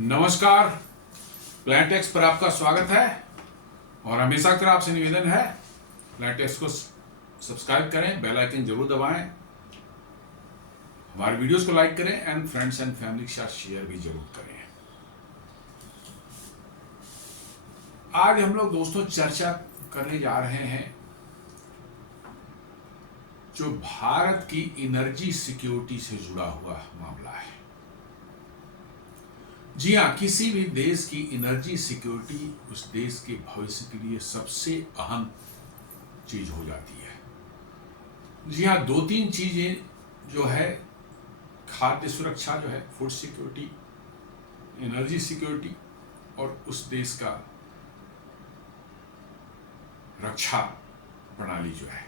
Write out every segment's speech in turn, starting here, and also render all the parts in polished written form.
नमस्कार। प्लांटेक्स पर आपका स्वागत है और हमेशा की तरह आपसे निवेदन है प्लांटेक्स को सब्सक्राइब करें, बेल आइकन जरूर दबाएं, हमारे वीडियोस को लाइक करें एंड फ्रेंड्स एंड फैमिली के साथ शेयर भी जरूर करें। आज हम लोग दोस्तों चर्चा करने जा रहे हैं जो भारत की एनर्जी सिक्योरिटी से जुड़ा हुआ मामला है। जी हाँ, किसी भी देश की एनर्जी सिक्योरिटी उस देश के भविष्य के लिए सबसे अहम चीज हो जाती है। जी हाँ, दो तीन चीजें जो है, खाद्य सुरक्षा जो है, फूड सिक्योरिटी, एनर्जी सिक्योरिटी और उस देश का रक्षा प्रणाली जो है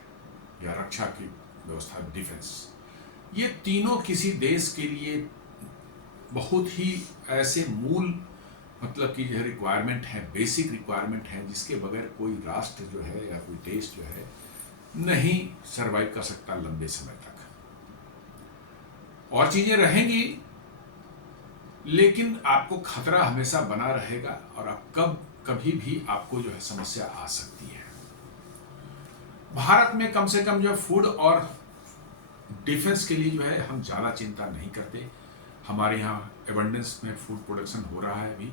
या रक्षा की व्यवस्था, डिफेंस, ये तीनों किसी देश के लिए बहुत ही ऐसे मूल मतलब कि जो रिक्वायरमेंट है, बेसिक रिक्वायरमेंट है, जिसके बगैर कोई राष्ट्र जो है या कोई देश जो है नहीं सरवाइव कर सकता लंबे समय तक। और चीजें रहेंगी लेकिन आपको खतरा हमेशा बना रहेगा और आप कभी भी आपको जो है समस्या आ सकती है। भारत में कम से कम जो फूड और डिफेंस के लिए जो है हम ज्यादा चिंता नहीं करते। हमारे यहाँ एबंडेंस में फूड प्रोडक्शन हो रहा है। अभी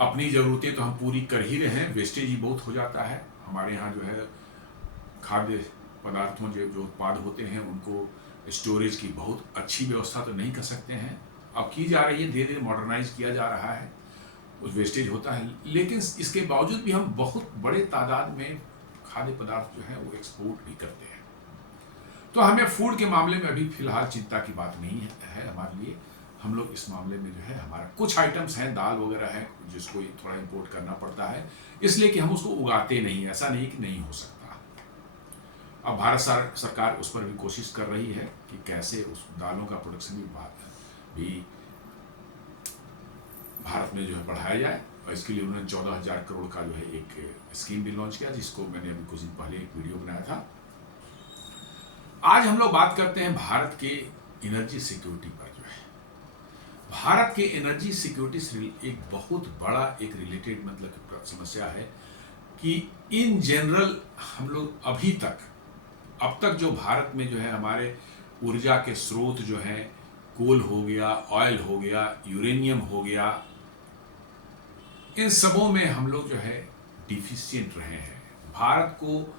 अपनी जरूरतें तो हम पूरी कर ही रहे हैं, वेस्टेज ही बहुत हो जाता है। हमारे यहाँ जो है खाद्य पदार्थों जो उत्पाद होते हैं उनको स्टोरेज की बहुत अच्छी व्यवस्था तो नहीं कर सकते हैं, अब की जा रही है, धीरे धीरे मॉडर्नाइज किया जा रहा है, उस वेस्टेज होता है। लेकिन इसके बावजूद भी हम बहुत बड़े तादाद में खाद्य पदार्थ जो है वो एक्सपोर्ट भी करते हैं। तो हमें फूड के मामले में अभी फिलहाल चिंता की बात नहीं है हमारे लिए। हम लोग इस मामले में जो है, हमारा कुछ आइटम्स हैं, दाल वगैरह है जिसको थोड़ा इंपोर्ट करना पड़ता है, इसलिए कि हम उसको उगाते नहीं, ऐसा नहीं कि नहीं हो सकता। अब भारत सरकार उस पर भी कोशिश कर रही है कि कैसे उस दालों का प्रोडक्शन भी भारत में जो है बढ़ाया जाए, और इसके लिए उन्होंने 14,000 करोड़ का जो है एक स्कीम भी लॉन्च किया, जिसको मैंने अभी कुछ दिन पहले एक वीडियो बनाया था। आज हम लोग बात करते हैं भारत के एनर्जी सिक्योरिटी पर। जो है भारत के एनर्जी सिक्योरिटी से एक बहुत बड़ा एक रिलेटेड मतलब समस्या है कि इन जनरल हम लोग अब तक जो भारत में जो है हमारे ऊर्जा के स्रोत जो है, कोल हो गया, ऑयल हो गया, यूरेनियम हो गया, इन सबों में हम लोग जो है डिफिशिएंट रहे हैं। भारत को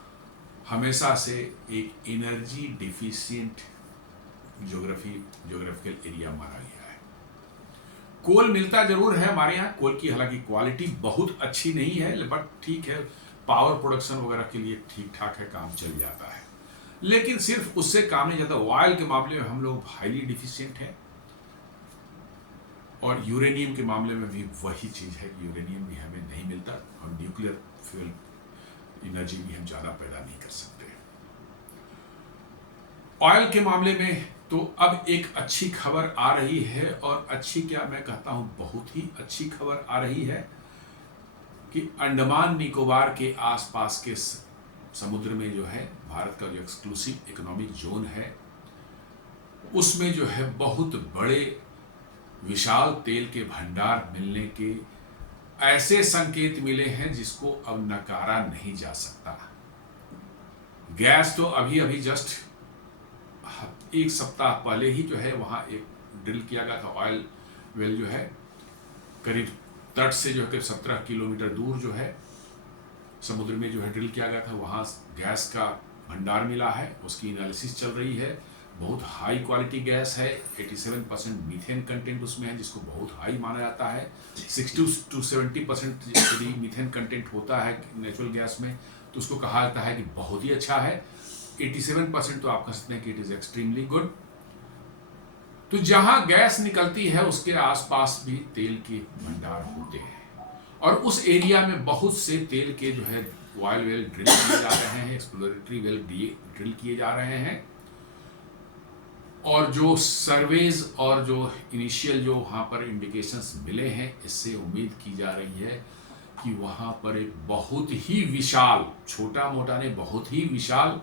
हमेशा से एक एनर्जी डिफिशिएंट ज्योग्राफिकल एरिया माना गया है। कोल मिलता जरूर है हमारे यहाँ, कोल की हालांकि क्वालिटी बहुत अच्छी नहीं है, बट ठीक है, पावर प्रोडक्शन वगैरह के लिए ठीक ठाक है, काम चल जाता है। लेकिन सिर्फ उससे काम नहीं जाता। ऑयल के मामले में हम लोग हाईली डिफिशिएंट हैं, और यूरेनियम के मामले में भी वही चीज है कि यूरेनियम भी हमें नहीं मिलता, और न्यूक्लियर फ्यूल एनर्जी भी हम ज्यादा पैदा नहीं कर सकते। ऑयल के मामले में तो अब एक अच्छी खबर आ रही है, और अच्छी क्या मैं कहता हूं, बहुत ही अच्छी खबर आ रही है कि अंडमान निकोबार के आसपास के समुद्र में जो है भारत का जो एक्सक्लूसिव इकोनॉमिक जोन है, उसमें जो है बहुत बड़े विशाल तेल के भंडार मिलने के ऐसे संकेत मिले हैं जिसको अब नकारा नहीं जा सकता। गैस तो अभी जस्ट एक सप्ताह पहले ही जो है वहां एक ड्रिल किया गया था, ऑयल वेल जो है करीब तट से जो है करीब 17 किलोमीटर दूर जो है समुद्र में जो है ड्रिल किया गया था, वहां गैस का भंडार मिला है, उसकी एनालिसिस चल रही है। बहुत हाई क्वालिटी गैस है, 87% मीथेन कंटेंट उसमें है, जिसको बहुत हाई माना जाता है। 60 to 70% यदि मीथेन कंटेंट होता है नेचुरल गैस में, तो उसको कहा जाता है कि बहुत ही अच्छा है। 87% तो आप कह सकते हैं कि इट इज एक्सट्रीमली गुड। तो जहां गैस निकलती है उसके आसपास भी तेल के भंडार होते हैं, और उस एरिया में बहुत से तेल के जो है ऑयल वेल ड्रिल किए जा रहे हैं, एक्सप्लोरेटरी वेल ड्रिल किए जा रहे हैं, और जो सर्वेज और जो इनिशियल जो वहाँ पर इंडिकेशंस मिले हैं, इससे उम्मीद की जा रही है कि वहाँ पर एक बहुत ही विशाल, छोटा मोटा नहीं, बहुत ही विशाल,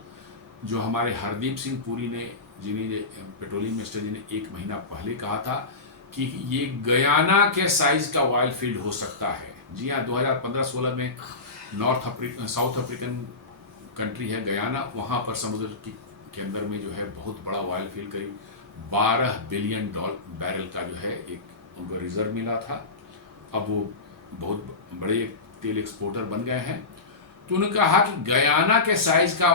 जो हमारे हरदीप सिंह पुरी ने जिन्हें पेट्रोलियम मिनिस्टर जी ने 1 महीना पहले कहा था कि ये गयाना के साइज का ऑयल फील्ड हो सकता है। जी हाँ, 2015-16 में साउथ अफ्रीकन कंट्री है गयाना, वहाँ पर समुद्र के अंदर में जो है बहुत बड़ा ऑयल फील्ड, करीब 12 बिलियन बैरल का जो है एक उनको रिजर्व मिला था। अब वो बहुत बड़े तेल एक्सपोर्टर बन गए हैं। तो उन्होंने कहा कि गयाना के साइज का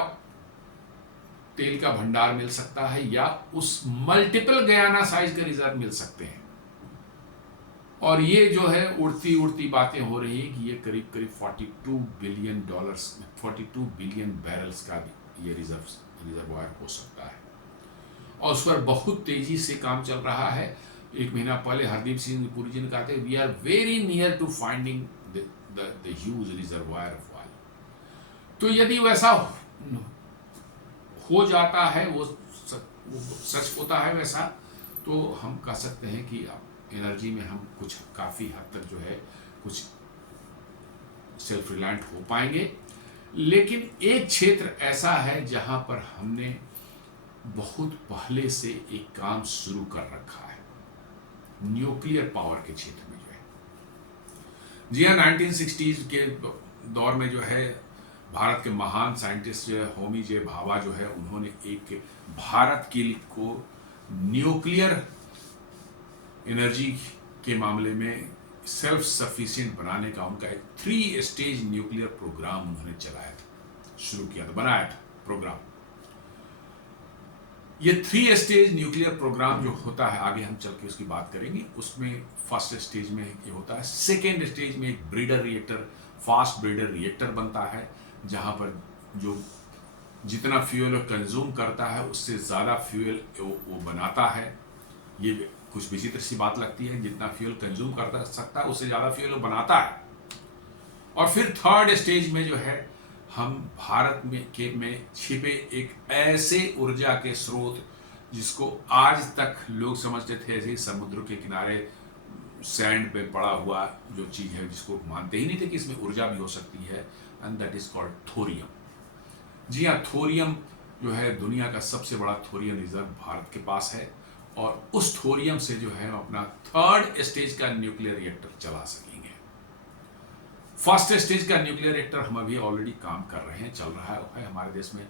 तेल का भंडार मिल सकता है या उस मल्टीपल गयाना साइज के रिजर्व मिल सकते हैं। और ये जो है उड़ती उड़ती बातें हो रही है कि ये करीब करीब $42 बिलियन बैरल्स का ये रिजर्वायर हो सकता है। और उस पर बहुत तेजी से काम चल रहा है। 1 महीना पहले हरदीप सिंह पुरी जी ने कहा था, we are very near to finding the huge reservoir of oil. तो यदि वैसा हो जाता है, वो सच होता है वैसा, तो हम कह सकते हैं कि एनर्जी में हम कुछ काफ़ी हद तक जो है कुछ सेल्फ रिलायंट हो पाएंगे। लेकिन एक क्षेत्र ऐसा है जहां पर हमने बहुत पहले से एक काम शुरू कर रखा है, न्यूक्लियर पावर के क्षेत्र में जो है। जी हाँ, 1960s के दौर में जो है भारत के महान साइंटिस्ट जो है होमी जे भाभा जो है, उन्होंने एक भारत के को न्यूक्लियर एनर्जी के मामले में सेल्फ सफिशिएंट बनाने का उनका एक 3 स्टेज न्यूक्लियर प्रोग्राम उन्होंने चलाया था, शुरू किया था, बनाया था प्रोग्राम। ये 3 स्टेज न्यूक्लियर प्रोग्राम जो होता है, आगे हम चल के उसकी बात करेंगे। उसमें फर्स्ट स्टेज में ये होता है, सेकेंड स्टेज में एक breeder reactor, fast breeder reactor बनता है, जहां पर जो जितना फ्यूल कंज्यूम करता है उससे ज़्यादा फ्यूल वो बनाता है। ये कुछ विचित्र सी बात लगती है, जितना फ्यूल कंज्यूम करता सकता है उससे ज़्यादा फ्यूल बनाता है। और फिर थर्ड स्टेज में जो है हम भारत में छिपे एक ऐसे ऊर्जा के स्रोत जिसको आज तक लोग समझते थे ऐसे ही समुद्र के किनारे सैंड पे पड़ा हुआ जो चीज़ है, जिसको मानते ही नहीं थे कि इसमें ऊर्जा भी हो सकती है, and that is called thorium. जी हाँ, थोरियम जो है दुनिया का सबसे बड़ा थोरियम रिजर्व भारत के पास है, और उस थोरियम से जो है हम अपना थर्ड स्टेज का न्यूक्लियर रिएक्टर चला सकेंगे। फर्स्ट स्टेज का न्यूक्लियर रिएक्टर हम अभी ऑलरेडी काम कर रहे हैं, चल रहा है हमारे देश में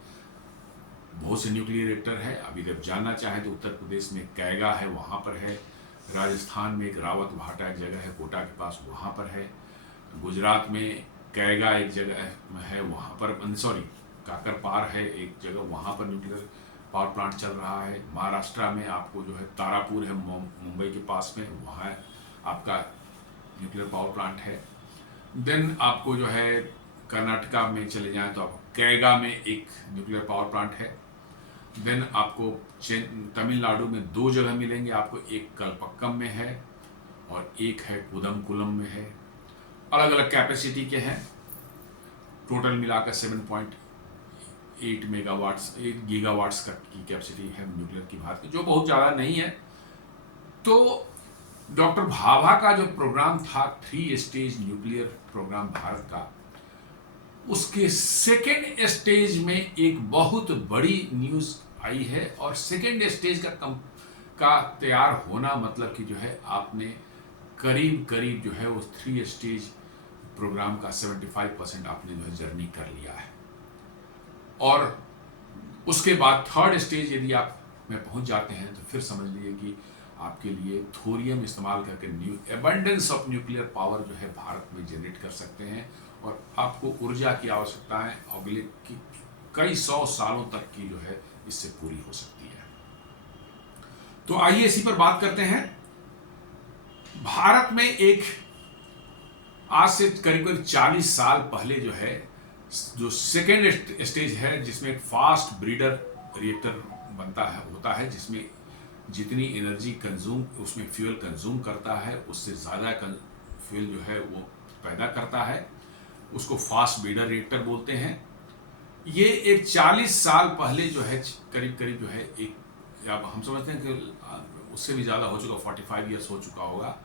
बहुत से न्यूक्लियर रिएक्टर है। अभी जब जानना चाहें तो उत्तर प्रदेश में कैगा है, वहाँ पर है। राजस्थान में एक रावत भाटा एक जगह है कोटा के पास, वहाँ पर है। गुजरात में कैगा एक जगह है, वहाँ पर सॉरी काकरपार है एक जगह, वहाँ पर न्यूक्लियर पावर प्लांट चल रहा है। महाराष्ट्र में आपको जो है तारापुर है मुंबई के पास में, वहाँ आपका न्यूक्लियर पावर प्लांट है। देन आपको जो है कर्नाटका में चले जाएं तो आप कैगा में एक न्यूक्लियर पावर प्लांट है। देन आपको तमिलनाडु में 2 जगह मिलेंगे आपको, एक कलपक्कम में है और एक है कुदमकुलम में है। अलग अलग कैपेसिटी के हैं, टोटल मिलाकर 7.8 मेगावाट्स 8 गीगावाट्स की कैपेसिटी है न्यूक्लियर की भारत की, जो बहुत ज़्यादा नहीं है। तो डॉक्टर भाभा का जो प्रोग्राम था 3 स्टेज न्यूक्लियर प्रोग्राम भारत का, उसके सेकेंड स्टेज में एक बहुत बड़ी न्यूज़ आई है। और सेकेंड स्टेज का तैयार होना मतलब कि जो है आपने करीब करीब जो है उस 3 स्टेज प्रोग्राम का 75% आपने जो है जर्नी कर लिया है। और उसके बाद थर्ड स्टेज यदि आप में पहुंच जाते हैं तो फिर समझ लीजिए कि आपके लिए थोरियम इस्तेमाल करके एबंडेंस ऑफ न्यूक्लियर पावर जो है भारत में जनरेट कर सकते हैं, और आपको ऊर्जा की आवश्यकताएं अगले कई 100 सालों तक की जो है इससे पूरी हो सकती है। तो आइए इसी पर बात करते हैं। भारत में एक आज से करीब करीब 40 साल पहले जो है जो सेकेंड स्टेज है, जिसमें एक फास्ट ब्रीडर रिएक्टर बनता है होता है, जिसमें जितनी एनर्जी कंज्यूम उसमें फ्यूल कंज्यूम करता है उससे ज़्यादा फ्यूल जो है वो पैदा करता है, उसको फास्ट ब्रीडर रिएक्टर बोलते हैं। ये एक 40 साल पहले जो है करीब करीब जो है एक, अब हम समझते हैं कि उससे भी ज़्यादा हो चुका, 45 ईयर्स हो चुका होगा,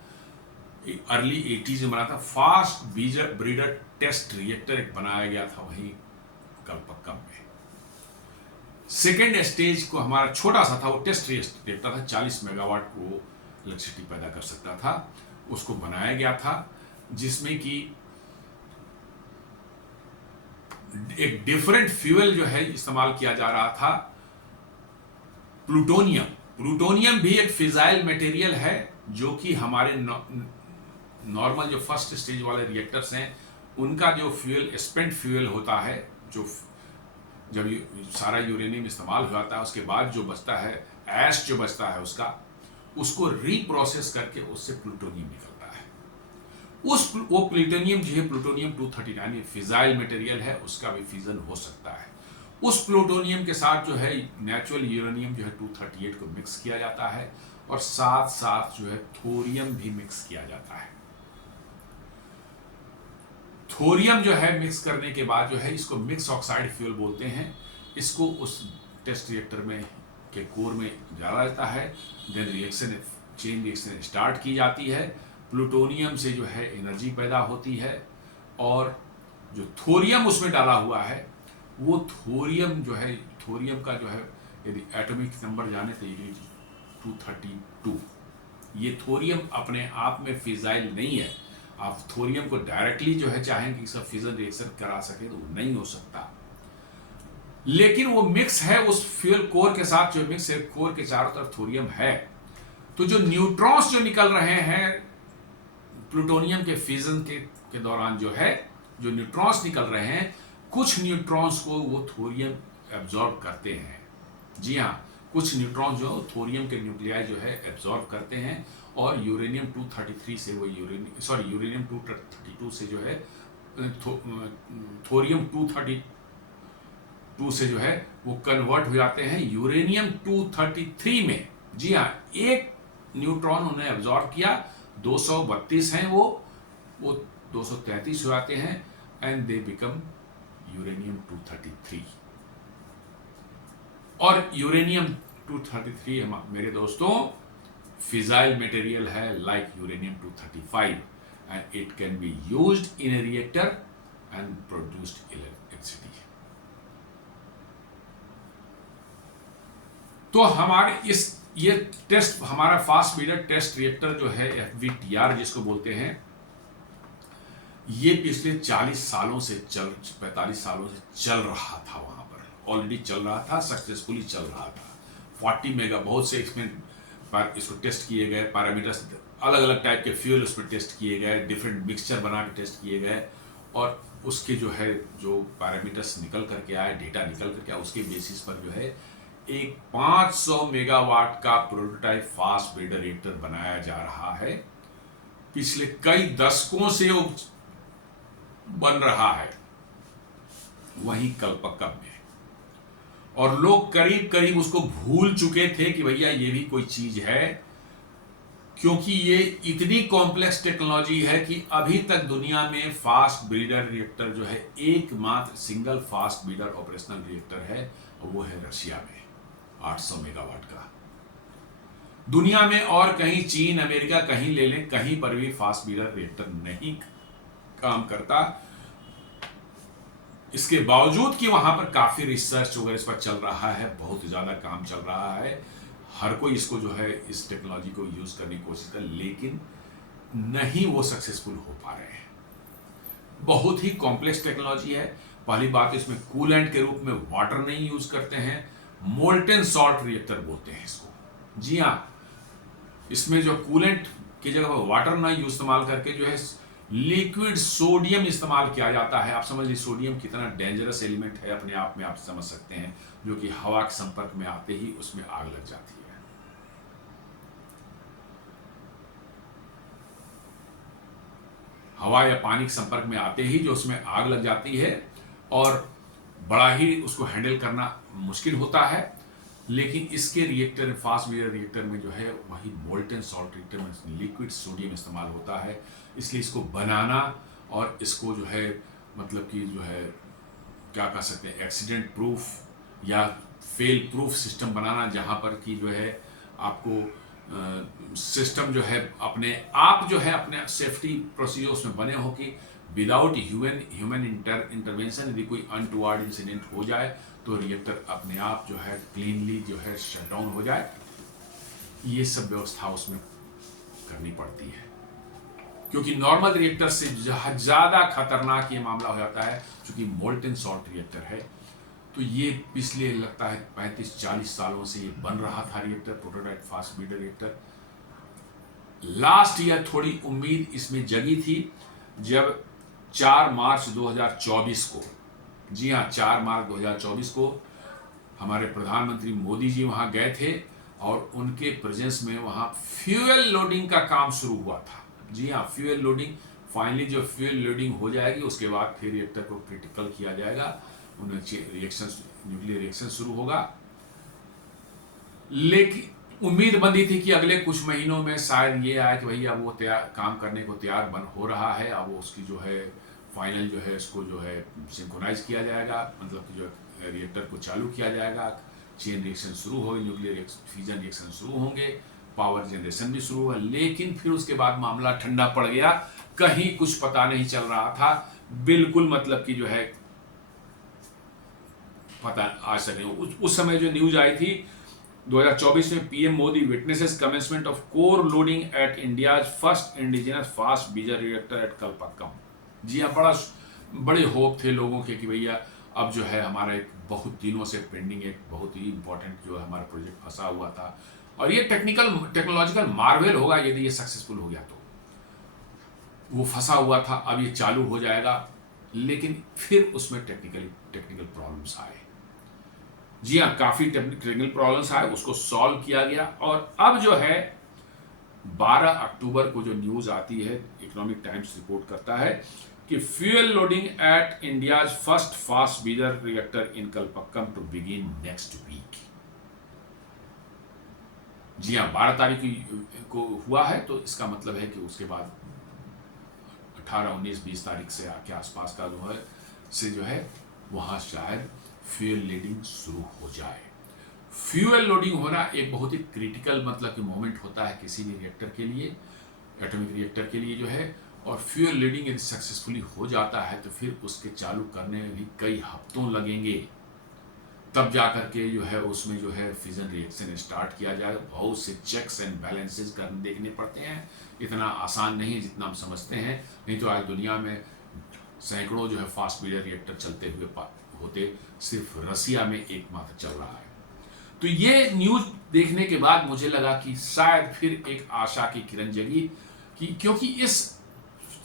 अर्ली 80s में बना था। फास्ट ब्रीडर टेस्ट रिएक्टर एक बनाया गया था वहीं कलपक्कम में। सेकेंड स्टेज को हमारा छोटा सा था, वो टेस्ट रिएक्टर था, 40 मेगावाट वो इलेक्ट्रिसिटी पैदा कर सकता था। उसको बनाया गया था जिसमें कि एक डिफरेंट फ्यूल जो है इस्तेमाल किया जा रहा था, प्लूटोनियम। प्लूटोनियम भी एक फिजाइल मटेरियल है जो कि हमारे नॉर्मल जो फर्स्ट स्टेज वाले रिएक्टर्स हैं उनका जो फ्यूल स्पेंट फ्यूल होता है, जो जब सारा यूरेनियम इस्तेमाल हो जाता है उसके बाद जो बचता है, ऐश जो बचता है उसको रीप्रोसेस करके उससे प्लूटोनियम निकलता है। वो प्लूटोनियम जो है प्लूटोनियम 239 फिजाइल मटेरियल है, उसका भी फिजन हो सकता है। उस प्लूटोनियम के साथ जो है नेचुरल यूरेनियम जो है 238 को मिक्स किया जाता है और साथ साथ जो है थोरियम भी मिक्स किया जाता है। थोरियम जो है मिक्स करने के बाद जो है इसको मिक्स ऑक्साइड फ्यूल बोलते हैं। इसको उस टेस्ट रिएक्टर में के कोर में डाला जाता है। Then reaction, chain reaction start की जाती है। प्लूटोनियम से जो है एनर्जी पैदा होती है और जो थोरियम उसमें डाला हुआ है वो थोरियम जो है, थोरियम का जो है यदि एटॉमिक नंबर जाने तो ये 232। ये थोरियम अपने आप में फिजाइल नहीं है। आप थोरियम को डायरेक्टली जो है चाहेंगे इसका फिजन रिएक्शन करा सके तो वो नहीं हो सकता, लेकिन वो मिक्स है उस फ्यूल कोर के साथ। जो मिक्स है कोर के चारों तरफ थोरियम है, तो जो न्यूट्रॉन्स जो निकल रहे हैं प्लूटोनियम के फिजन के दौरान जो है जो न्यूट्रॉन्स निकल रहे हैं, कुछ न्यूट्रॉन्स को वो थोरियम एब्जॉर्ब करते हैं। जी हाँ, कुछ न्यूट्रॉन जो थोरियम के न्यूक्लियाई जो है एब्जॉर्ब करते हैं और यूरेनियम 233 से वो यूरेनियम 232 से जो है थोरियम 232 से जो है वो कन्वर्ट हो जाते हैं यूरेनियम 233 में। जी हाँ, एक न्यूट्रॉन उन्हें एब्जॉर्ब किया, 232 हैं वो 233 हो जाते हैं एंड दे बिकम यूरेनियम 233। और यूरेनियम 233 मेरे दोस्तों फिजाइल मटेरियल है like uranium 235 and it can be used in A reactor and produced electricity. तो हमारे ये टेस्ट, हमारा फास्ट ब्रीडर टेस्ट रिएक्टर जो है FVTR जिसको बोलते हैं, ये पिछले 40 सालों से 45 सालों से चल रहा था, वहां पर ऑलरेडी चल रहा था, सक्सेसफुली चल रहा था। 40 मेगा बहुत से इसमें इसको टेस्ट किए गए, पैरामीटर्स अलग अलग टाइप के फ्यूल उस पर टेस्ट किए गए, डिफरेंट मिक्सचर बना के टेस्ट किए गए और उसके जो है जो पैरामीटर्स निकल करके आए, डेटा निकल करके आए, उसके बेसिस पर जो है एक 500 मेगावाट का प्रोटोटाइप फास्ट ब्रीडर रिएक्टर बनाया जा रहा है। पिछले कई दशकों से वो बन रहा है वहीं कलपक्कम में, और लोग करीब करीब उसको भूल चुके थे कि भैया ये भी कोई चीज है, क्योंकि ये इतनी कॉम्प्लेक्स टेक्नोलॉजी है कि अभी तक दुनिया में फास्ट ब्रीडर रिएक्टर जो है एकमात्र single fast breeder operational reactor है, और वो है रशिया में 800 मेगावाट का। दुनिया में और कहीं चीन, अमेरिका कहीं ले लें, कहीं पर भी फास्ट ब्रीडर रिएक्टर नहीं काम करता। इसके बावजूद कि वहां पर काफी रिसर्च वगैरह इस पर चल रहा है, बहुत ज्यादा काम चल रहा है, हर कोई इसको जो है इस टेक्नोलॉजी को यूज करने की कोशिश कर, लेकिन नहीं वो सक्सेसफुल हो पा रहे हैं। बहुत ही कॉम्प्लेक्स टेक्नोलॉजी है। पहली बात, इसमें कूलेंट के रूप में वाटर नहीं यूज करते हैं, मोल्टेन सॉल्ट रिएक्टर बोलते हैं इसको। जी हाँ, इसमें जो कूलेंट की जगह पर वाटर ना इस्तेमाल करके जो है लिक्विड सोडियम इस्तेमाल किया जाता है। आप समझ लीजिए सोडियम कितना डेंजरस एलिमेंट है, अपने आप में आप समझ सकते हैं, जो कि हवा के संपर्क में आते ही उसमें आग लग जाती है। हवा या पानी के संपर्क में आते ही जो उसमें आग लग जाती है, और बड़ा ही उसको हैंडल करना मुश्किल होता है। लेकिन इसके रिएक्टर, फास्ट ब्रीडर रिएक्टर में जो है वही मोल्टेन सॉल्ट रिएक्टर में लिक्विड सोडियम इस्तेमाल होता है। इसलिए इसको बनाना और इसको जो है मतलब कि जो है क्या कह सकते हैं, एक्सीडेंट प्रूफ या फेल प्रूफ सिस्टम बनाना, जहाँ पर कि जो है आपको सिस्टम जो है अपने आप जो है अपने सेफ्टी प्रोसीजर उसमें बने हो कि विदाउट ह्यूमन इंटरवेंशन यदि कोई अनटुवर्ड इंसिडेंट हो जाए तो रिएक्टर अपने आप जो है क्लीनली जो है शट डाउन हो जाए। ये सब व्यवस्था उसमें करनी पड़ती है, क्योंकि नॉर्मल रिएक्टर से ज़्यादा खतरनाक ये मामला हो जाता है। क्योंकि मोल्टेन सॉल्ट रिएक्टर है, तो ये पिछले लगता है 35-40 सालों से ये बन रहा था reactor, prototype fast breeder reactor. Last year थोड़ी उम्मीद इसमें जगी थी जब 4 मार्च 2024 को, जी हाँ 4 मार्च 2024 को हमारे प्रधानमंत्री मोदी जी वहाँ गए थे और उनके प्रेजेंस में वहाँ फ्यूल लोडिंग का काम शुरू हुआ था। जी हाँ, फ्यूल लोडिंग, फाइनली जो फ्यूल लोडिंग हो जाएगी उसके बाद फिर रिएक्टर को क्रिटिकल किया जाएगा, उन्हें रिएक्शन न्यूक्लियर रिएक्शन शुरू होगा। लेकिन उम्मीद बंदी थी कि अगले कुछ महीनों में शायद ये आए कि भैया वो तैयार काम करने को तैयार बन हो रहा है, अब वो उसकी जो है फाइनल जो है इसको जो है सिंक्रोनाइज किया जाएगा, मतलब कि जो रिएक्टर को चालू किया जाएगा, चेन रिएक्शन शुरू हो, न्यूक्लियर फ्यूजन रिएक्शन शुरू होंगे, पावर जनरेशन भी शुरू हुआ। लेकिन फिर उसके बाद मामला ठंडा पड़ गया, कहीं कुछ पता नहीं चल रहा था, बिल्कुल मतलब कि जो है पता आज तक नहीं। उस समय जो न्यूज आई थी 2024 में, PM Modi witnesses commencement of core loading at India's first indigenous fast breeder reactor at Kalpakkam. जी हाँ, बड़े होप थे लोगों के कि भैया अब जो है हमारा एक बहुत दिनों से पेंडिंग एक बहुत ही इंपॉर्टेंट जो है हमारा प्रोजेक्ट फंसा हुआ था और ये टेक्नोलॉजिकल मार्वेल होगा यदि ये सक्सेसफुल हो गया तो। वो फंसा हुआ था, अब ये चालू हो जाएगा, लेकिन फिर उसमें टेक्निकल प्रॉब्लम्स आए। जी हाँ, काफ़ी टेक्निकल प्रॉब्लम्स आए, उसको सॉल्व किया गया और अब जो है 12 अक्टूबर को जो न्यूज़ आती है, इकोनॉमिक टाइम्स रिपोर्ट करता है कि fuel loading at India's first fast breeder reactor in Kalpakkam to begin next week. जी हाँ, 12 तारीख को हुआ है, तो इसका मतलब है कि उसके बाद 18, 19, 20 तारीख से के आसपास का जो है वहाँ शायद फ्यूल लोडिंग शुरू हो जाए। फ्यूल लोडिंग होना एक बहुत ही क्रिटिकल मतलब कि मोमेंट होता है किसी भी रिएक्टर के लिए, एटॉमिक रिएक्टर के लिए जो है। और फ्यूल लोडिंग यदि सक्सेसफुली हो जाता है तो फिर उसके चालू करने में भी कई हफ्तों लगेंगे, तब जाकर के जो है उसमें जो है फिजन रिएक्शन स्टार्ट किया जाए। बहुत से चेक्स एंड बैलेंसेस देखने पड़ते हैं, इतना आसान नहीं जितना हम समझते हैं। नहीं तो आज दुनिया में सैकड़ों जो है फास्ट ब्रीडर रिएक्टर चलते हुए होते, सिर्फ रसिया में एकमात्र चल रहा है। तो ये न्यूज देखने के बाद मुझे लगा कि शायद फिर एक आशा की किरण जगी कि क्योंकि इस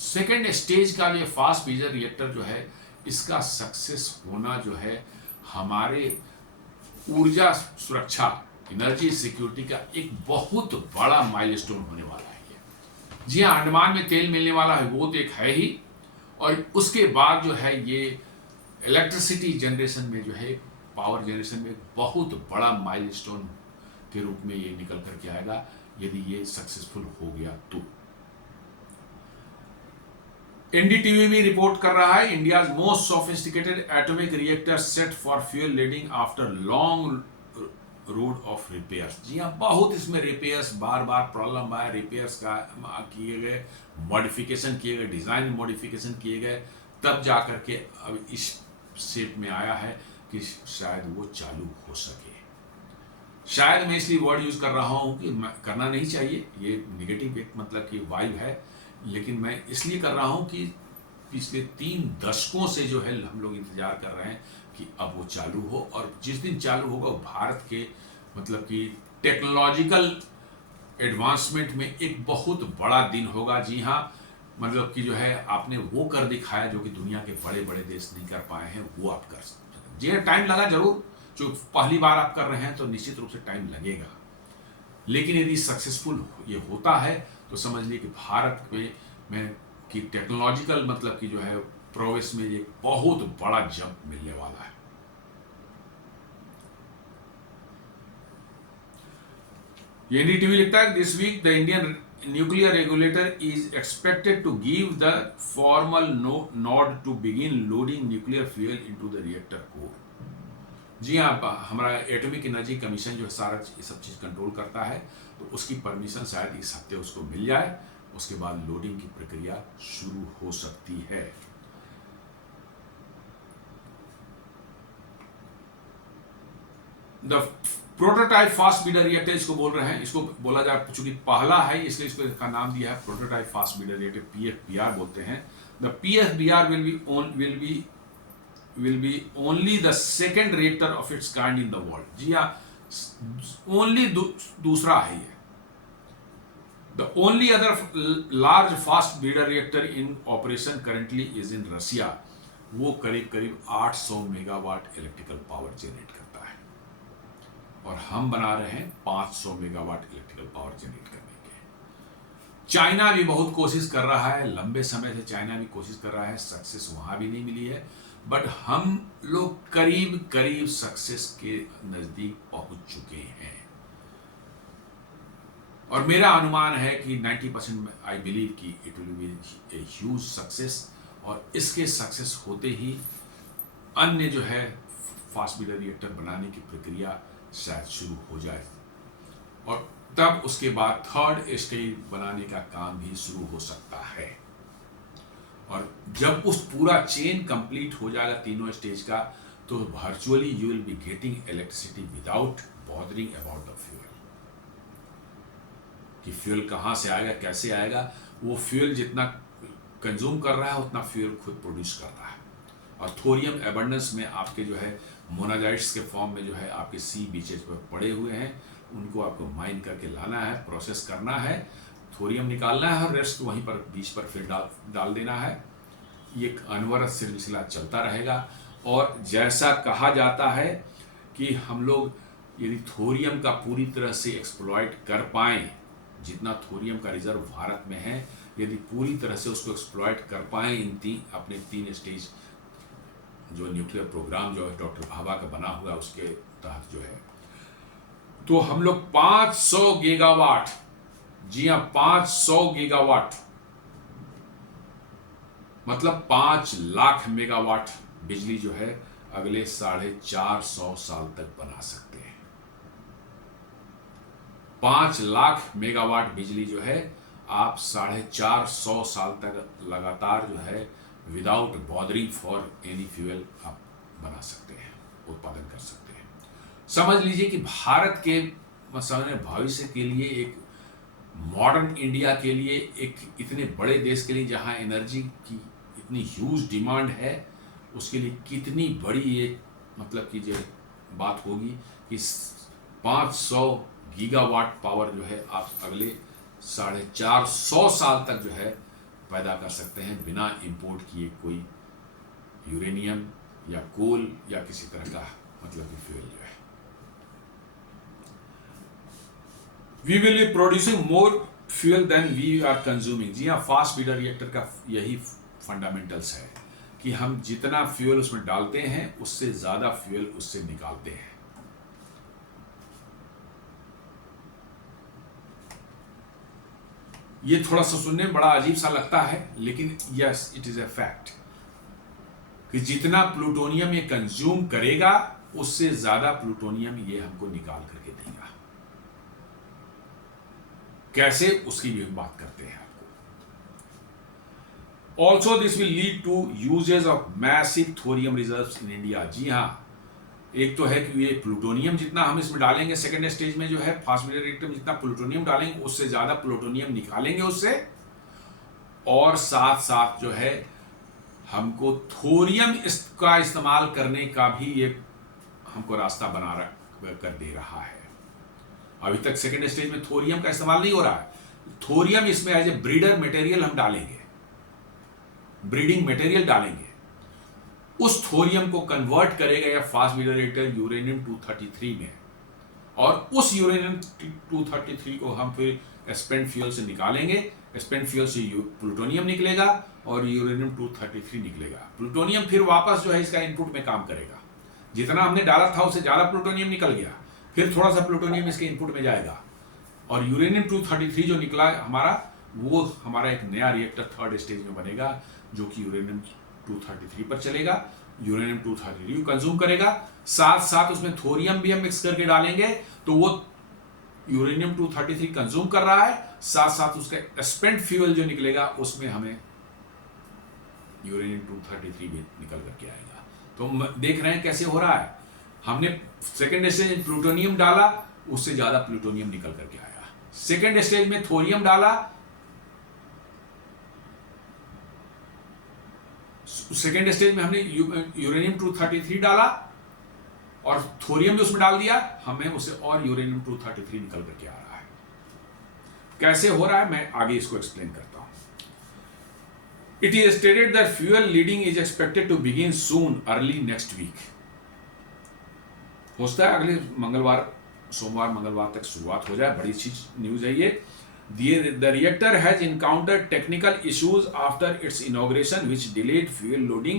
सेकेंड स्टेज का जो फास्ट ब्रीडर रिएक्टर जो है इसका सक्सेस होना जो है हमारे ऊर्जा सुरक्षा, एनर्जी सिक्योरिटी का एक बहुत बड़ा माइलस्टोन होने वाला है। जी हाँ, अंडमान में तेल मिलने वाला है वो तो एक है ही, और उसके बाद जो है ये इलेक्ट्रिसिटी जनरेशन में जो है पावर जनरेशन में बहुत बड़ा माइलस्टोन के रूप में ये निकल करके आएगा यदि ये सक्सेसफुल हो गया तो। एनडीटीवी भी रिपोर्ट कर रहा है, India's most sophisticated atomic reactor set for fuel loading after long road of repairs. जी हाँ, बहुत इसमें रिपेयर्स, बार बार प्रॉब्लम आया, रिपेयर्स का किए गए, मॉडिफिकेशन किए गए, डिजाइन मॉडिफिकेशन किए गए, तब जाकर के अब इस शेप में आया है कि शायद वो चालू हो सके। शायद मैं इसलिए वर्ड यूज कर रहा हूँ कि करना नहीं चाहिए, ये निगेटिव एक मतलब कि वाइब है, लेकिन मैं इसलिए कर रहा हूं कि पिछले 3 दशकों से जो है हम लोग इंतजार कर रहे हैं कि अब वो चालू हो, और जिस दिन चालू होगा वो भारत के मतलब कि टेक्नोलॉजिकल एडवांसमेंट में एक बहुत बड़ा दिन होगा। जी हाँ, मतलब कि जो है आपने वो कर दिखाया जो कि दुनिया के बड़े बड़े देश नहीं कर पाए हैं, वो आप कर सकते हैं। जी टाइम लगा जरूर, जो पहली बार आप कर रहे हैं तो निश्चित रूप से टाइम लगेगा, लेकिन यदि सक्सेसफुल ये होता है तो समझ लीजिए कि भारत में कि टेक्नोलॉजिकल मतलब कि जो है प्रोग्रेस में एक बहुत बड़ा जंप मिलने वाला है। एनडीटीवी लिखता है this week the Indian nuclear regulator is expected to give the formal nod to begin loading nuclear fuel into the reactor core. जी हाँ, हमारा एटॉमिक एनर्जी कमीशन जो सारा ये सब चीज़ कंट्रोल करता है, तो उसकी परमिशन शायद इस हफ्ते उसको मिल जाए, उसके बाद लोडिंग की प्रक्रिया शुरू हो सकती है। The prototype fast breeder reactor इसको बोल रहे हैं, इसको बोला जाए चूंकि पहला है इसलिए इसको इसका नाम दिया है prototype fast breeder reactor, PFBR बोलते हैं। The PFBR will be only the second reactor of its kind in the world. जी हाँ, ओनली दूसरा है ये। The only other large fast breeder reactor in operation currently is in Russia. वो करीब करीब 800 मेगावाट इलेक्ट्रिकल पावर जनरेट करता है और हम बना रहे हैं 500 मेगावाट इलेक्ट्रिकल पावर जनरेट करने के। चाइना भी बहुत कोशिश कर रहा है, लंबे समय से चाइना भी कोशिश कर रहा है, सक्सेस वहां भी नहीं मिली है, बट हम लोग करीब करीब सक्सेस के नजदीक पहुंच चुके हैं। और मेरा अनुमान है कि 90% आई बिलीव कि it will be a huge success, और इसके सक्सेस होते ही अन्य जो है फास्ट ब्रीडर रिएक्टर बनाने की प्रक्रिया शायद शुरू हो जाए और तब उसके बाद थर्ड स्टेज बनाने का काम भी शुरू हो सकता है। और जब उस पूरा चेन कंप्लीट हो जाएगा तीनों स्टेज का, तो virtually you will be getting electricity without bothering about the fuel. कि फ्यूल कहाँ से आएगा, कैसे आएगा, वो फ्यूल जितना कंज्यूम कर रहा है उतना फ्यूल खुद प्रोड्यूस कर रहा है। और थोरियम एबंडेंस में आपके जो है मोनाजाइट्स के फॉर्म में जो है आपके सी बीचेज पर पड़े हुए हैं, उनको आपको माइन करके लाना है, प्रोसेस करना है, थोरियम निकालना है और रेस्ट वहीं पर बीच पर फिर डाल देना है। ये एक अनवरत सिलसिला चलता रहेगा। और जैसा कहा जाता है कि हम लोग यदि थोरियम का पूरी तरह से एक्सप्लॉइट कर पाएँ, जितना थोरियम का रिजर्व भारत में है, यदि पूरी तरह से उसको एक्सप्लॉइट कर पाएँ इन अपने 3 स्टेज जो न्यूक्लियर प्रोग्राम जो है डॉक्टर भाभा का बना हुआ उसके तहत जो है, तो हम लोग 500 गीगावाट, जी हाँ 500 गीगावाट मतलब 5 लाख मेगावाट बिजली जो है अगले 450 साल तक बना सकते हैं। 5 लाख मेगावाट बिजली जो है आप 450 साल तक लगातार जो है without bothering for any fuel आप बना सकते हैं, उत्पादन कर सकते हैं। समझ लीजिए कि भारत के भविष्य के लिए, एक मॉडर्न इंडिया के लिए, एक इतने बड़े देश के लिए जहां एनर्जी की इतनी ह्यूज डिमांड है, उसके लिए कितनी बड़ी ये मतलब कि जो बात होगी कि 500 गीगावाट पावर जो है आप अगले 450 साल तक जो है पैदा कर सकते हैं बिना इंपोर्ट किए कोई यूरेनियम या कोल या किसी तरह का मतलब कि फ्यूल जो है। We will be producing more fuel than we are consuming. जी हाँ, फास्ट ब्रीडर रिएक्टर का यही फंडामेंटल्स है कि हम जितना फ्यूल उसमें डालते हैं उससे ज्यादा फ्यूल उससे निकालते हैं। ये थोड़ा सा सुनने में बड़ा अजीब सा लगता है, लेकिन yes it is a fact कि जितना प्लूटोनियम ये कंज्यूम करेगा उससे ज्यादा प्लूटोनियम ये हमको निकाल करके देगा। कैसे, उसकी भी बात करते हैं आपको। Also this will lead to usages of massive thorium reserves in India. जी हाँ, एक तो है कि ये प्लूटोनियम जितना हम इसमें डालेंगे सेकेंड स्टेज में जो है फास्ट ब्रीडर रिएक्टर में जितना प्लूटोनियम डालेंगे उससे ज्यादा प्लूटोनियम निकालेंगे उससे, और साथ साथ जो है हमको थोरियम का इस्तेमाल करने का भी ये हमको रास्ता बना कर दे रहा है। अभी तक सेकेंड स्टेज में थोरियम का इस्तेमाल नहीं हो रहा है, थोरियम इसमें एज ए ब्रीडर मटेरियल हम डालेंगे, ब्रीडिंग मटेरियल डालेंगे। उस थोरियम को कन्वर्ट करेगा या फास्ट ब्रीडर रिएक्टर यूरेनियम 233 में, और उस यूरेनियम 233 को हम फिर स्पेंट फ्यूल से निकालेंगे। स्पेंट फ्यूल से प्लूटोनियम निकलेगा और यूरेनियम 233 निकलेगा। प्लूटोनियम फिर वापस जो है इसका इनपुट में काम करेगा। जितना हमने डाला था उससे ज्यादा प्लूटोनियम निकल गया, फिर थोड़ा सा प्लूटोनियम इसके इनपुट में जाएगा, और यूरेनियम 233 जो निकला हमारा, वो हमारा एक नया रिएक्टर थर्ड स्टेज में बनेगा जो कि यूरेनियम 233 पर चलेगा। यूरेनियम 233 कंज्यूम करेगा, साथ साथ उसमें थोरियम भी हम मिक्स करके डालेंगे, तो वो यूरेनियम 233 कंज्यूम कर रहा है साथ साथ उसका स्पेंट फ्यूल जो निकलेगा उसमें हमें यूरेनियम 233 भी निकल करके आएगा। तो देख रहे हैं कैसे हो रहा है। हमने सेकेंड स्टेज में प्लूटोनियम डाला, उससे ज्यादा प्लूटोनियम निकल करके आया। सेकेंड स्टेज में थोरियम डाला, सेकेंड स्टेज में हमने यूरेनियम 233 डाला और थोरियम भी उसमें डाल दिया, हमें उससे और यूरेनियम 233 निकल करके आ रहा है। कैसे हो रहा है मैं आगे इसको एक्सप्लेन करता हूं। It is stated that fuel leading is expected to begin soon early next week. हो सकता है अगले मंगलवार, सोमवार मंगलवार तक शुरुआत हो जाए। बड़ी अच्छी न्यूज है ये। The reactor has encountered technical issues after its inauguration which delayed fuel loading.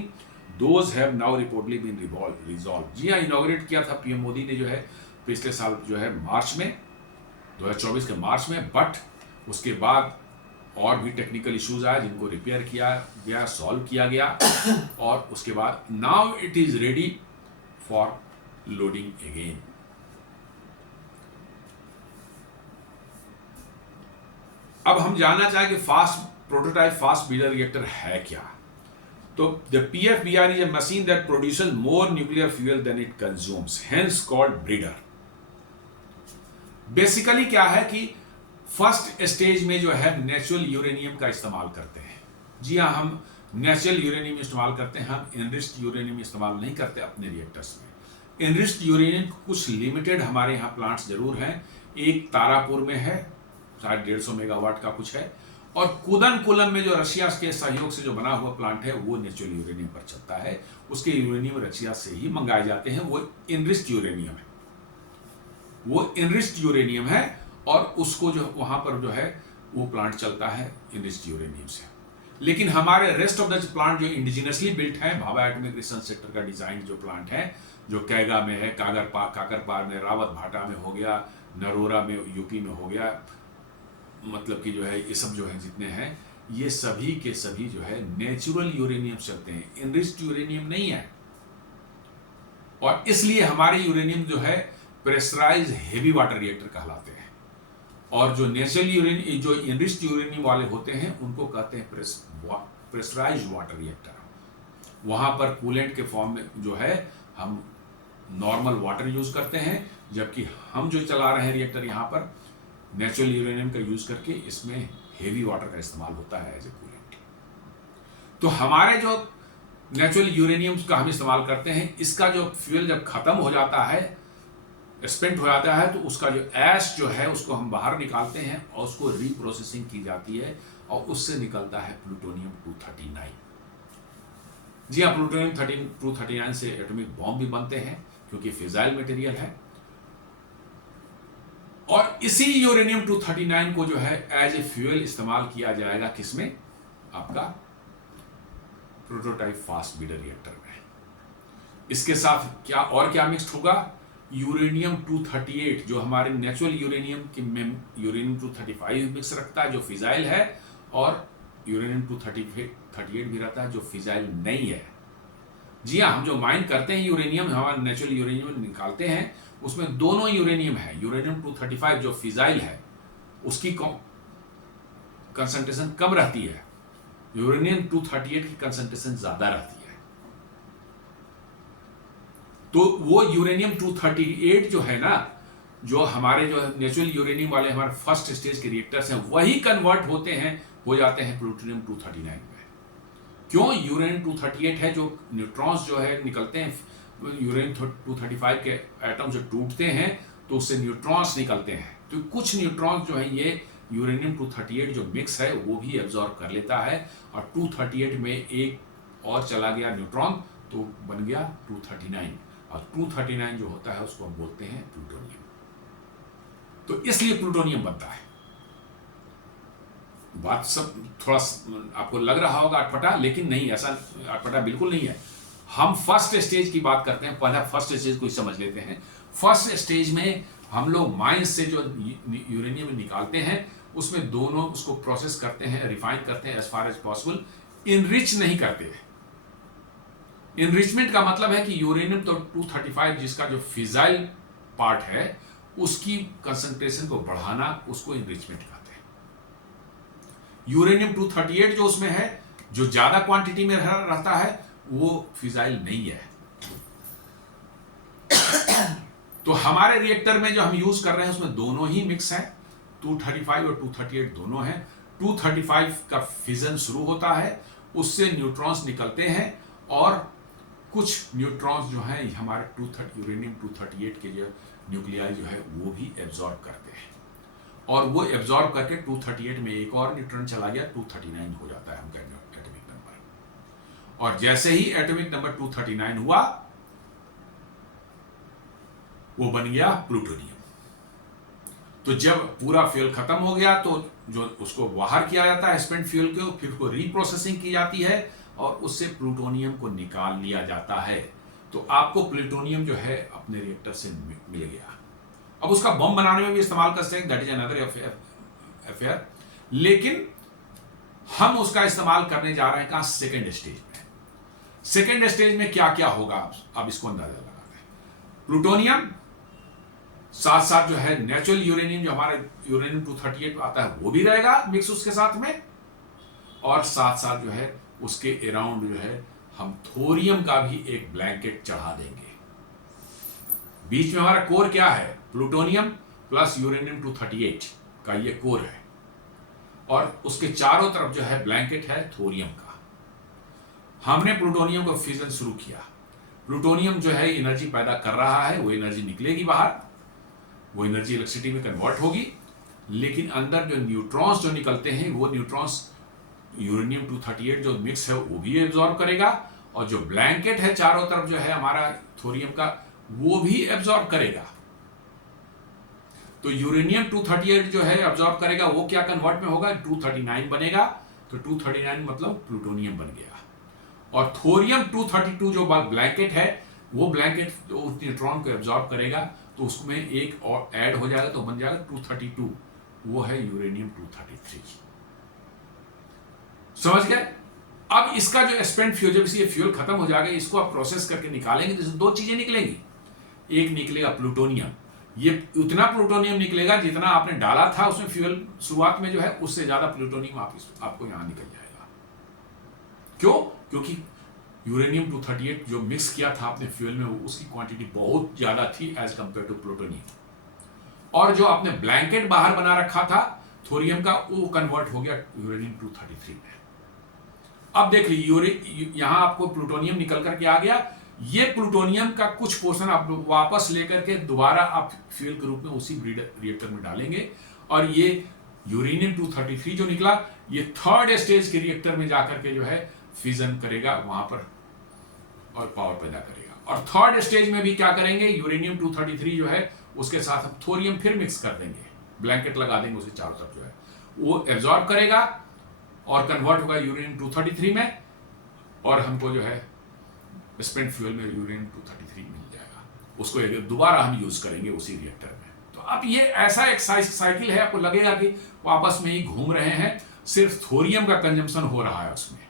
Those have now reportedly been resolved. जी हाँ, इनॉग्रेट किया था पीएम मोदी ने जो है पिछले साल जो है मार्च में, 2024 के मार्च में, बट उसके बाद और भी टेक्निकल इश्यूज आए जिनको रिपेयर किया गया, सॉल्व किया गया और उसके बाद now it is ready for loading again. अब हम जानना चाहें कि प्रोटोटाइप फास्ट ब्रीडर रिएक्टर है क्या। तो the PFBR is a machine that produces more nuclear fuel than it consumes, hence called breeder. Basically क्या है कि फर्स्ट स्टेज में जो है नेचुरल यूरेनियम का इस्तेमाल करते हैं। जी हाँ, हम नेचुरल यूरेनियम इस्तेमाल करते हैं, हम एनरिच्ड यूरेनियम इस्तेमाल नहीं करते अपने रिएक्टर्स में। एनरिच्ड यूरेनियम कुछ लिमिटेड हमारे यहाँ प्लांट्स जरूर हैं। एक तारापुर में है, शायद 150 मेगावाट का कुछ है, और कुदनकुलम में जो रशिया के सहयोग से जो बना हुआ प्लांट है वो नेचुरल यूरेनियम पर चलता है। उसके यूरेनियम रशिया से ही मंगाए जाते हैं। वो एनरिच्ड यूरेनियम है, वो एनरिच्ड यूरेनियम है और उसको जो वहां पर जो है वो प्लांट चलता है एनरिच्ड यूरेनियम से। लेकिन हमारे रेस्ट ऑफ द प्लांट जो इंडिजिनसली बिल्ट है, भाभा एटॉमिक रिसर्च सेंटर का डिजाइन जो प्लांट है, जो कैगा में है, काकरपार में, रावत भाटा में हो गया, नरोरा में यूपी में हो गया, मतलब कि जो है ये सब जो है जितने हैं ये सभी के सभी जो है नेचुरल यूरेनियम चलते हैं, एनरिच्ड यूरेनियम नहीं है। और इसलिए हमारे यूरेनियम जो है प्रेशराइज हेवी वाटर रिएक्टर कहलाते हैं। और जो नेचुरल यूरेनियम, जो एनरिच्ड यूरेनियम वाले होते हैं उनको कहते हैं प्रेशराइज वाटर रिएक्टर। वहां पर कूलेंट के फॉर्म में जो है हम नॉर्मल वाटर यूज करते हैं, जबकि हम जो चला रहे हैं रिएक्टर यहाँ पर नेचुरल यूरेनियम का यूज करके इसमें हेवी वाटर का इस्तेमाल होता है एज ए कूलेंट। तो हमारे जो नेचुरल यूरेनियम का हम इस्तेमाल करते हैं, इसका जो फ्यूल जब खत्म हो जाता है, स्पेंट हो जाता है, तो उसका जो ऐश जो है उसको हम बाहर निकालते हैं और उसको रीप्रोसेसिंग की जाती है और उससे निकलता है प्लूटोनियम 239। जी हाँ, प्लूटोनियम 239 से एटॉमिक बॉम्ब भी बनते हैं क्योंकि फिजाइल मटेरियल है। और इसी यूरेनियम 239 को जो है एज ए फ्यूल इस्तेमाल किया जाएगा किसमें, आपका प्रोटोटाइप फास्ट ब्रीडर रिएक्टर में। इसके साथ क्या मिक्स्ड होगा, यूरेनियम 238 जो हमारे नेचुरल यूरेनियम की यूरेनियम 235 मिक्स रखता है जो फिजाइल है, और यूरेनियम 238 भी रहता है जो फिजाइल नहीं है। जी हाँ, हम जो माइन करते हैं यूरेनियम, हमारे नेचुरल यूरेनियम निकालते हैं, उसमें दोनों यूरेनियम है। यूरेनियम 235 जो फिजाइल है उसकी कंसंट्रेशन कम रहती है, यूरेनियम 238 की कंसंट्रेशन ज्यादा रहती है। तो वो यूरेनियम 238 जो है ना, जो हमारे जो नेचुरल यूरेनियम वाले हमारे फर्स्ट स्टेज के रिएक्टर्स हैं, वही कन्वर्ट हो जाते हैं प्लूटोनियम 239 में। क्यों? यूरेनियम 238 है जो न्यूट्रॉन्स जो है निकलते हैं, यूरेनियम 235 के एटम जो टूटते हैं तो उससे न्यूट्रॉन्स निकलते हैं। तो कुछ न्यूट्रॉन्स जो है ये यूरेनियम 238 जो मिक्स है वो भी एब्जॉर्ब कर लेता है, और 238 में एक और चला गया न्यूट्रॉन तो बन गया 239, और 239 जो होता है उसको हम बोलते हैं प्लूटोनियम। तो इसलिए प्लूटोनियम बनता है। बात सब थोड़ा आपको लग रहा होगा अटपटा, लेकिन नहीं, ऐसा अटपटा बिल्कुल नहीं है। हम फर्स्ट स्टेज की बात करते हैं, पहले फर्स्ट स्टेज को समझ लेते हैं। फर्स्ट स्टेज में हम लोग माइंस से जो यूरेनियम निकालते हैं उसमें दोनों उसको प्रोसेस करते हैं, रिफाइन करते हैं as far as possible, enrich नहीं करते हैं। इनरिचमेंट का मतलब है कि यूरेनियम तो 235 जिसका जो फिजाइल पार्ट है उसकी कंसंट्रेशन को बढ़ाना, उसको इनरिचमेंट कहते हैं। यूरेनियम 238 जो उसमें है, जो ज्यादा क्वांटिटी में रहता है, वो फिजाइल नहीं है। तो हमारे रिएक्टर में जो हम यूज कर रहे हैं उसमें दोनों ही मिक्स है, 235 और 238 दोनों हैं। 235 का फिजन शुरू होता है, उससे न्यूट्रॉन्स निकलते हैं और कुछ न्यूट्रॉन्स जो हैं हमारे यूरेनियम 238 के जो न्यूक्लियाई जो है वो भी एब्जॉर्ब करते हैं, और वो एब्जॉर्ब करके 238 में एक और न्यूट्रॉन चला गया, 239 हो जाता है हम कहते हैं एटॉमिक नंबर। और जैसे ही एटॉमिक नंबर 239 हुआ, वो बन गया प्लूटोनियम। तो जब पूरा फ्यूल खत्म हो गया तो जो उसको बाहर किया जाता है स्पेंट फ्यूल को, फिर उसको रीप्रोसेसिंग की जाती है और उससे प्लूटोनियम को निकाल लिया जाता है। तो आपको प्लूटोनियम जो है अपने रिएक्टर से मिल गया। अब उसका बम बनाने में भी इस्तेमाल कर सकते हैं, दैट इज अनदर अफेयर। लेकिन हम उसका इस्तेमाल करने जा रहे हैं कहां? सेकेंड स्टेज में। सेकेंड स्टेज में क्या क्या होगा, अब इसको अंदाजा लगाते हैं। प्लूटोनियम साथ साथ जो है नेचुरल यूरेनियम, जो हमारे यूरेनियम 238 आता है वो भी रहेगा मिक्स उसके साथ में, और साथ साथ जो है उसके अराउंड जो है हम थोरियम का भी एक ब्लैंकेट चढ़ा देंगे। बीच में हमारा कोर क्या है? प्लूटोनियम प्लस यूरेनियम 238 का ये कोर है, और उसके चारों तरफ जो है ब्लैंकेट है थोरियम का। हमने प्लूटोनियम को फिजन शुरू किया, प्लूटोनियम जो है एनर्जी पैदा कर रहा है, वो एनर्जी निकलेगी बाहर, वो एनर्जी इलेक्ट्रिसिटी में कन्वर्ट होगी, लेकिन अंदर जो न्यूट्रॉन्स जो निकलते हैं वो न्यूट्रॉन्स यूरेनियम 238 जो मिक्स है वो भी एब्जॉर्ब करेगा, और जो ब्लैंकेट है चारों तरफ जो है हमारा थोरियम का वो भी एब्जॉर्ब करेगा। तो यूरेनियम 238 जो है एब्जॉर्ब करेगा, वो क्या कन्वर्ट में होगा? 239 बनेगा। तो 239 मतलब प्लूटोनियम बन गया। और थोरियम 232 जो ब्लैंकेट है, वो ब्लैंकेट उस न्यूट्रॉन को एब्जॉर्ब करेगा, तो उसमें एक और ऐड हो जाएगा, तो बन जाएगा 232, वो है यूरेनियम 233। समझ गए? अब इसका जो स्पेंट फ्यूल, जब ये फ्यूल खत्म हो जाएगा, इसको आप प्रोसेस करके निकालेंगे तो दो चीजें निकलेंगी। एक निकलेगा प्लूटोनियम, ये उतना प्लूटोनियम निकलेगा जितना आपने डाला था उसमें फ्यूल शुरुआत में जो है, उससे ज्यादा प्लूटोनियम आपको यहां निकल जाएगा। क्यों? क्योंकि यूरेनियम 238 जो मिक्स किया था आपने फ्यूल में, उसकी क्वांटिटी बहुत ज्यादा थी एज कंपेयर टू प्लूटोनियम। और जो आपने ब्लैंकेट बाहर बना रखा था थोरियम का, वो कन्वर्ट हो गया यूरेनियम 233 में। अब देख लीजिए, यहां आपको प्लूटोनियम निकल करके आ गया। ये प्लूटोनियम का कुछ पोर्शन आप वापस लेकर के दोबारा आप फ्यूल के रूप में उसी रिएक्टर में डालेंगे, और ये यूरेनियम 233 जो निकला, ये थर्ड स्टेज के रिएक्टर में जाकर के जो है फिजन करेगा वहां पर और पावर पैदा करेगा। और थर्ड स्टेज में भी क्या करेंगे? यूरेनियम 233 जो है उसके साथ हम थोरियम फिर मिक्स कर देंगे, ब्लैंकेट लगा देंगे उसके चारों तरफ, जो है वो एब्जॉर्ब करेगा और कन्वर्ट होगा यूरेनियम 233 में, और हमको जो है स्पेंट फ्यूल में यूरेनियम 233 मिल जाएगा। उसको दोबारा हम यूज करेंगे उसी रिएक्टर में। तो अब ये ऐसा एक साइकिल है, आपको लगेगा कि वो आपस में ही घूम रहे हैं, सिर्फ थोरियम का कंजम्पशन हो रहा है उसमें।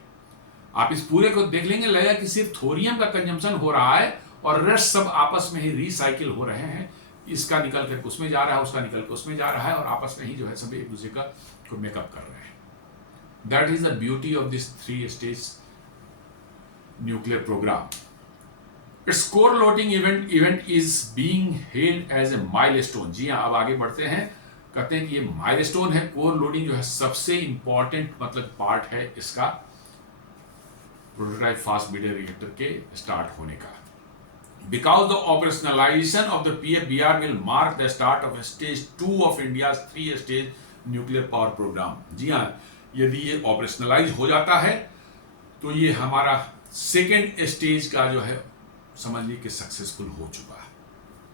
आप इस पूरे को देख लेंगे, लगेगा कि सिर्फ थोरियम का कंजम्पशन हो रहा है और रेस्ट सब आपस में ही रिसाइकिल हो रहे हैं। इसका निकल कर उसमें जा रहा है, उसका निकल कर उसमें जा रहा है, और आपस में ही जो है सब एक दूसरे का को मेकअप कर रहे हैं। That is the beauty of this 3 stage nuclear programme. Its core loading event is being held as a milestone. जी हाँ, अब आगे बढ़ते हैं। कहते हैं कि ये माइलस्टोन है, कोर लोडिंग जो है सबसे इंपॉर्टेंट मतलब पार्ट है इसका प्रोटोटाइप फास्ट ब्रीडर रिएक्टर के स्टार्ट होने का। Because the operationalization of the PFBR will mark the start of stage 2 of India's 3-stage nuclear power program। जी हाँ, यदि ये ऑपरेशनलाइज हो जाता है तो ये हमारा सेकेंड स्टेज का जो है समझ लीजिए कि सक्सेसफुल हो चुका है।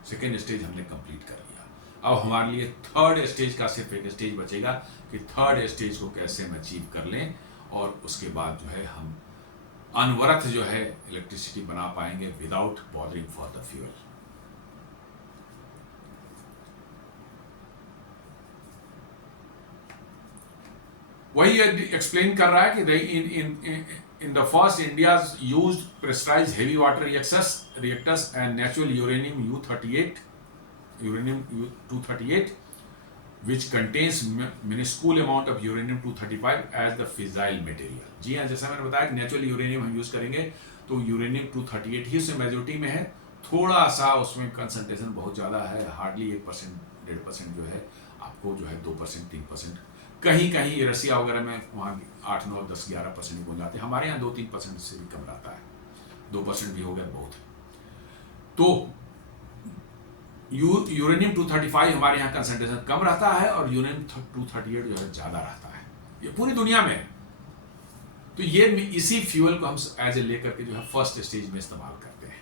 सेकेंड स्टेज हमने कंप्लीट कर लिया। अब हमारे लिए थर्ड स्टेज का सिर्फ एक स्टेज बचेगा कि थर्ड स्टेज को कैसे हम अचीव कर लें, और उसके बाद जो है हम अनवरत जो है इलेक्ट्रिसिटी बना पाएंगे without bothering for the fuel. वही एक्सप्लेन कर रहा है कि in the first India's used pressurised heavy water reactors and natural uranium 238 which contains minuscule amount of uranium 235 as the fissile material। जी हाँ, जैसा मैंने बताया नेचुरल यूरेनियम हम यूज करेंगे तो यूरेनियम 238 ही उसमें मेजोरिटी में है, थोड़ा सा उसमें कंसंट्रेशन बहुत ज़्यादा है, हार्डली 1% 1.5% जो है आपको जो है 2% 3%, कहीं कहीं रसिया वगैरह में वहाँ 8 9 10 11% हो जाते हैं, हमारे यहाँ 2-3% से भी कम रहता है, 2% भी हो गया बहुत। तो यूरेनियम 235 हमारे यहाँ कंसंट्रेशन कम रहता है और यूरेनियम 238 जो है ज़्यादा रहता है, ये पूरी दुनिया में। तो ये इसी फ्यूल को हम एज ए लेकर के जो है फर्स्ट स्टेज में इस्तेमाल करते हैं।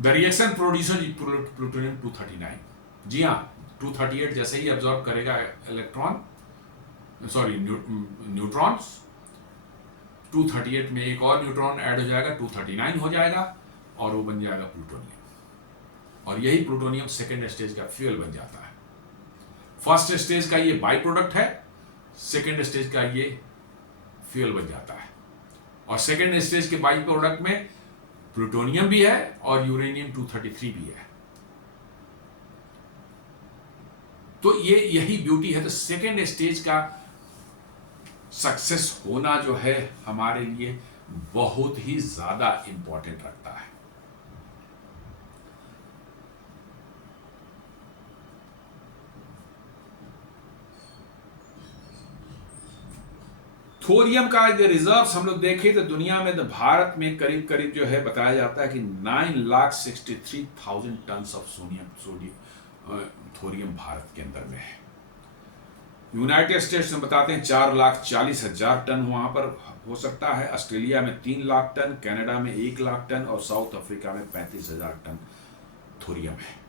The reaction producer plutonium 239। जी हाँ, 238 जैसे ही एब्जॉर्ब करेगा न्यूट्रॉन्स, 238 में एक और न्यूट्रॉन ऐड हो जाएगा, 239 हो जाएगा और वो बन जाएगा प्लूटोनियम, और यही प्लूटोनियम सेकेंड स्टेज का फ्यूल बन जाता है। फर्स्ट स्टेज का ये बाई प्रोडक्ट है, सेकेंड स्टेज का ये फ्यूल बन जाता है, और सेकेंड स्टेज के बाई प्रोडक्ट में प्लूटोनियम भी है और यूरेनियम 233 भी है। तो ये यही ब्यूटी है। तो सेकेंड स्टेज का सक्सेस होना जो है हमारे लिए बहुत ही ज्यादा इंपॉर्टेंट रखता है। थोरियम का अगर रिजर्व्स हम लोग देखें तो दुनिया में तो भारत में करीब करीब जो है बताया जाता है कि 9,63,000 ton of sodium thorium Bharat के अंदर में है। यूनाइटेड स्टेट्स में बताते हैं 4,40,000 टन वहां पर हो सकता है, ऑस्ट्रेलिया में 3 लाख टन, कनाडा में 1 लाख टन और साउथ अफ्रीका में 35,000 टन थोरियम है।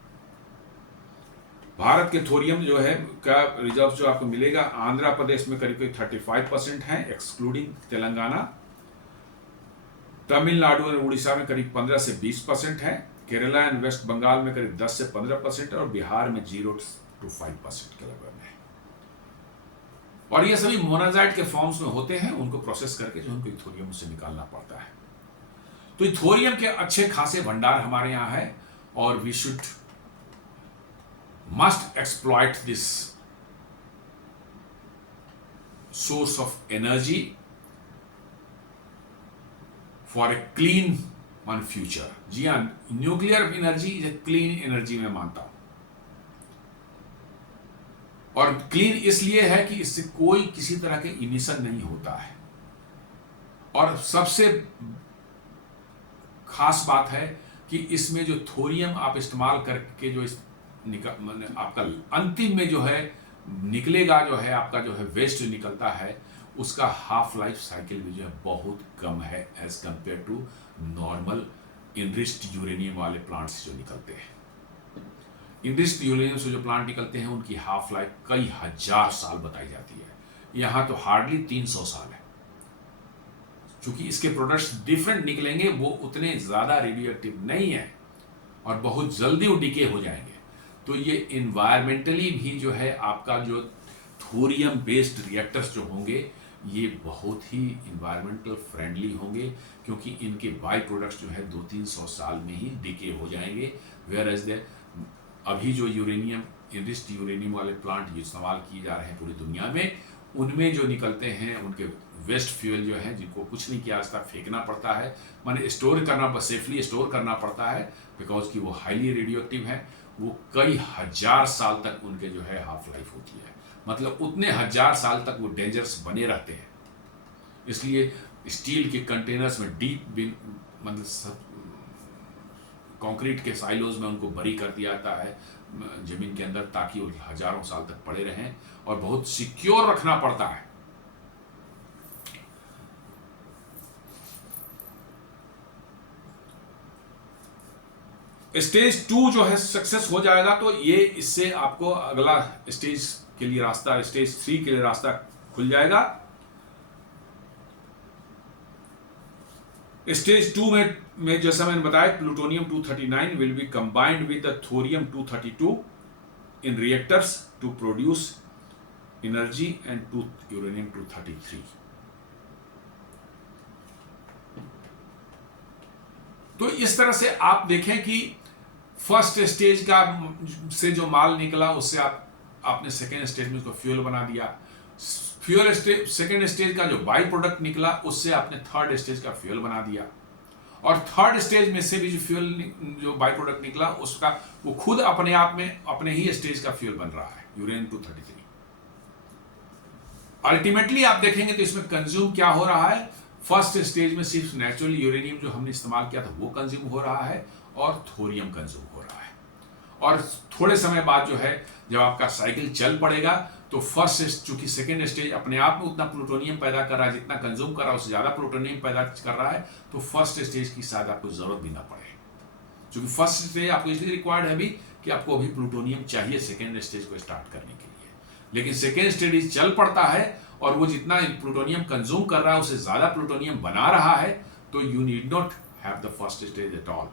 भारत के थोरियम जो है का रिजर्व जो आपको मिलेगा आंध्र प्रदेश में करीब करीब 35% है एक्सक्लूडिंग तेलंगाना, तमिलनाडु और उड़ीसा में करीब 15 से 20% है, केरला एंड वेस्ट बंगाल में करीब 10 से 15% और बिहार में 0 to 5% के लगभग है। और ये सभी मोनाजाइट के फॉर्म्स में होते हैं, उनको प्रोसेस करके जो उनको थोरियम से निकालना पड़ता है। तो थोरियम के अच्छे खासे भंडार हमारे यहाँ है और we should must exploit this source of energy for a clean one future। जी हाँ, nuclear energy is a clean energy में मानता हूं, और क्लीन इसलिए है कि इससे कोई किसी तरह के इमिशन नहीं होता है, और सबसे खास बात है कि इसमें जो थोरियम आप इस्तेमाल करके जो आपका अंतिम में जो है निकलेगा, जो है आपका जो है वेस्ट जो निकलता है उसका हाफ लाइफ साइकिल भी जो है बहुत कम है as compare to normal enriched uranium वाले प्लांट से जो निकलते हैं। इनरिच्ड यूरेनियम से जो प्लांट निकलते हैं उनकी हाफ लाइफ कई हजार साल बताई जाती है, यहाँ तो हार्डली 300 साल है। क्योंकि इसके प्रोडक्ट्स डिफरेंट निकलेंगे, वो उतने ज़्यादा रेडियो एक्टिव नहीं है और बहुत जल्दी वो डिके हो जाएंगे। तो ये इन्वायरमेंटली भी जो है आपका जो थोरियम बेस्ड रिएक्टर्स जो होंगे ये बहुत ही इन्वायरमेंटल फ्रेंडली होंगे, क्योंकि इनके बाई प्रोडक्ट्स जो है 200-300 साल में ही डिके हो जाएंगे। वेयर एज द अभी जो यूरेनियम इनरिच्ड यूरेनियम वाले प्लांट इस्तेमाल किए जा रहे हैं पूरी दुनिया में, उनमें जो निकलते हैं उनके वेस्ट फ्यूल जो है जिनको कुछ नहीं किया जाता, फेंकना पड़ता है, माने स्टोर करना, सेफली स्टोर करना पड़ता है, बिकॉज कि वो हाईली रेडियो एक्टिव है, वो कई हजार साल तक उनके जो है हाफ लाइफ होती है, मतलब उतने हजार साल तक वो डेंजरस बने रहते हैं। इसलिए स्टील के कंटेनर्स में डीप मतलब कंक्रीट के साइलोज में उनको बरी कर दिया जाता है जमीन के अंदर, ताकि वो हजारों साल तक पड़े रहें, और बहुत सिक्योर रखना पड़ता है। स्टेज 2 जो है सक्सेस हो जाएगा तो ये इससे आपको अगला स्टेज के लिए रास्ता, स्टेज 3 के लिए रास्ता खुल जाएगा। स्टेज 2 में जैसा मैंने बताया plutonium 239 will be combined with the thorium 232 in reactors to produce energy and uranium 233। तो इस तरह से आप देखें कि फर्स्ट स्टेज का से जो माल निकला उससे आपने सेकेंड स्टेज में उसको फ्यूल बना दिया। फ्यूल स्टेज, सेकेंड स्टेज का जो बाई प्रोडक्ट निकला उससे आपने थर्ड स्टेज का फ्यूल बना दिया। और थर्ड स्टेज में से भी जो फ्यूल, जो बाई प्रोडक्ट निकला उसका वो खुद अपने आप में अपने ही स्टेज का फ्यूल बन रहा है, यूरेनियम 233। अल्टीमेटली आप देखेंगे तो इसमें कंज्यूम क्या हो रहा है, फर्स्ट स्टेज में सिर्फ नेचुरल यूरेनियम जो हमने इस्तेमाल किया था वो कंज्यूम हो रहा है और थोरियम कंज्यूम हो रहा है। और थोड़े समय बाद जो है जब आपका साइकिल चल पड़ेगा तो फर्स्ट, चूंकि सेकेंड स्टेज अपने आप में उतना प्लूटोनियम पैदा कर रहा है, जितना कंज्यूम कर रहा है उससे ज्यादा प्लूटोनियम पैदा कर रहा है, तो फर्स्ट स्टेज की शायद आपको जरूरत भी ना पड़े, क्योंकि फर्स्ट स्टेज आपको इसलिए रिक्वायर्ड है भी कि आपको अभी प्लूटोनियम चाहिए सेकेंड स्टेज को स्टार्ट करने के लिए। लेकिन सेकेंड स्टेज चल पड़ता है और वो जितना प्लूटोनियम कंज्यूम कर रहा है उससे ज्यादा प्लूटोनियम बना रहा है, तो you need not have the first stage at all.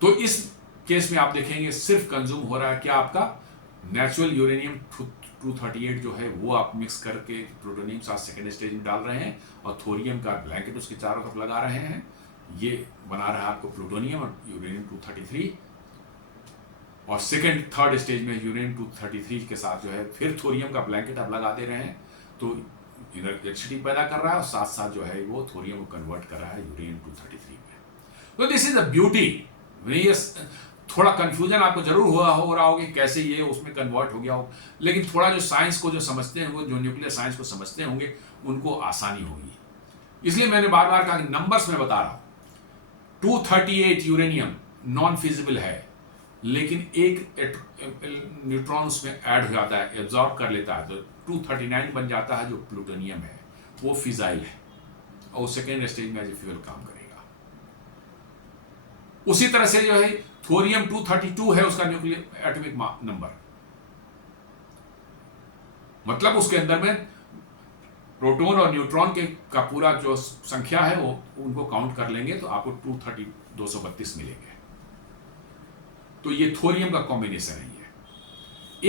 तो इस केस में आप देखेंगे सिर्फ कंज्यूम हो रहा है क्या, आपका नेचुरल यूरेनियम 238 जो है वो आप मिक्स करके प्लूटोनियम साथ सेकेंड स्टेज में डाल रहे हैं और थोरियम का ब्लैंकेट उसके चारों तरफ लगा रहे हैं। ये बना रहा है आपको प्लूटोनियम और यूरेनियम 233, और सेकेंड थर्ड स्टेज में यूरेनियम 233 के साथ जो है फिर थोरियम का ब्लैंकेट आप लगा दे रहे हैं, तो इलेक्ट्रिसिटी पैदा कर रहा है और साथ साथ जो है वो थोरियम को कन्वर्ट कर रहा है यूरेनियम 233 में। तो दिस इज द ब्यूटी। थोड़ा कंफ्यूजन आपको जरूर हो रहा होगा कैसे ये उसमें कन्वर्ट हो गया हो, लेकिन थोड़ा जो साइंस को जो समझते हैं, वो जो न्यूक्लियर साइंस को समझते होंगे उनको आसानी होगी। इसलिए मैंने बार बार कहा कि नंबर्स में बता रहा हूं। 238 यूरेनियम नॉन फिजिबल है, लेकिन एक न्यूट्रॉन उसमें ऐड हो जाता है, एब्जॉर्ब कर लेता है, तो 239 बन जाता है जो प्लूटोनियम है, वो फिजाइल है और सेकेंड स्टेज में एज ए फ्यूल काम करेगा। उसी तरह से जो है थोरियम 232 है उसका न्यूक्लियर एटॉमिक नंबर, मतलब उसके अंदर में प्रोटॉन और न्यूट्रॉन के का पूरा जो संख्या है वो उनको काउंट कर लेंगे तो आपको 232 मिलेंगे। तो ये थोरियम का कॉम्बिनेशन है।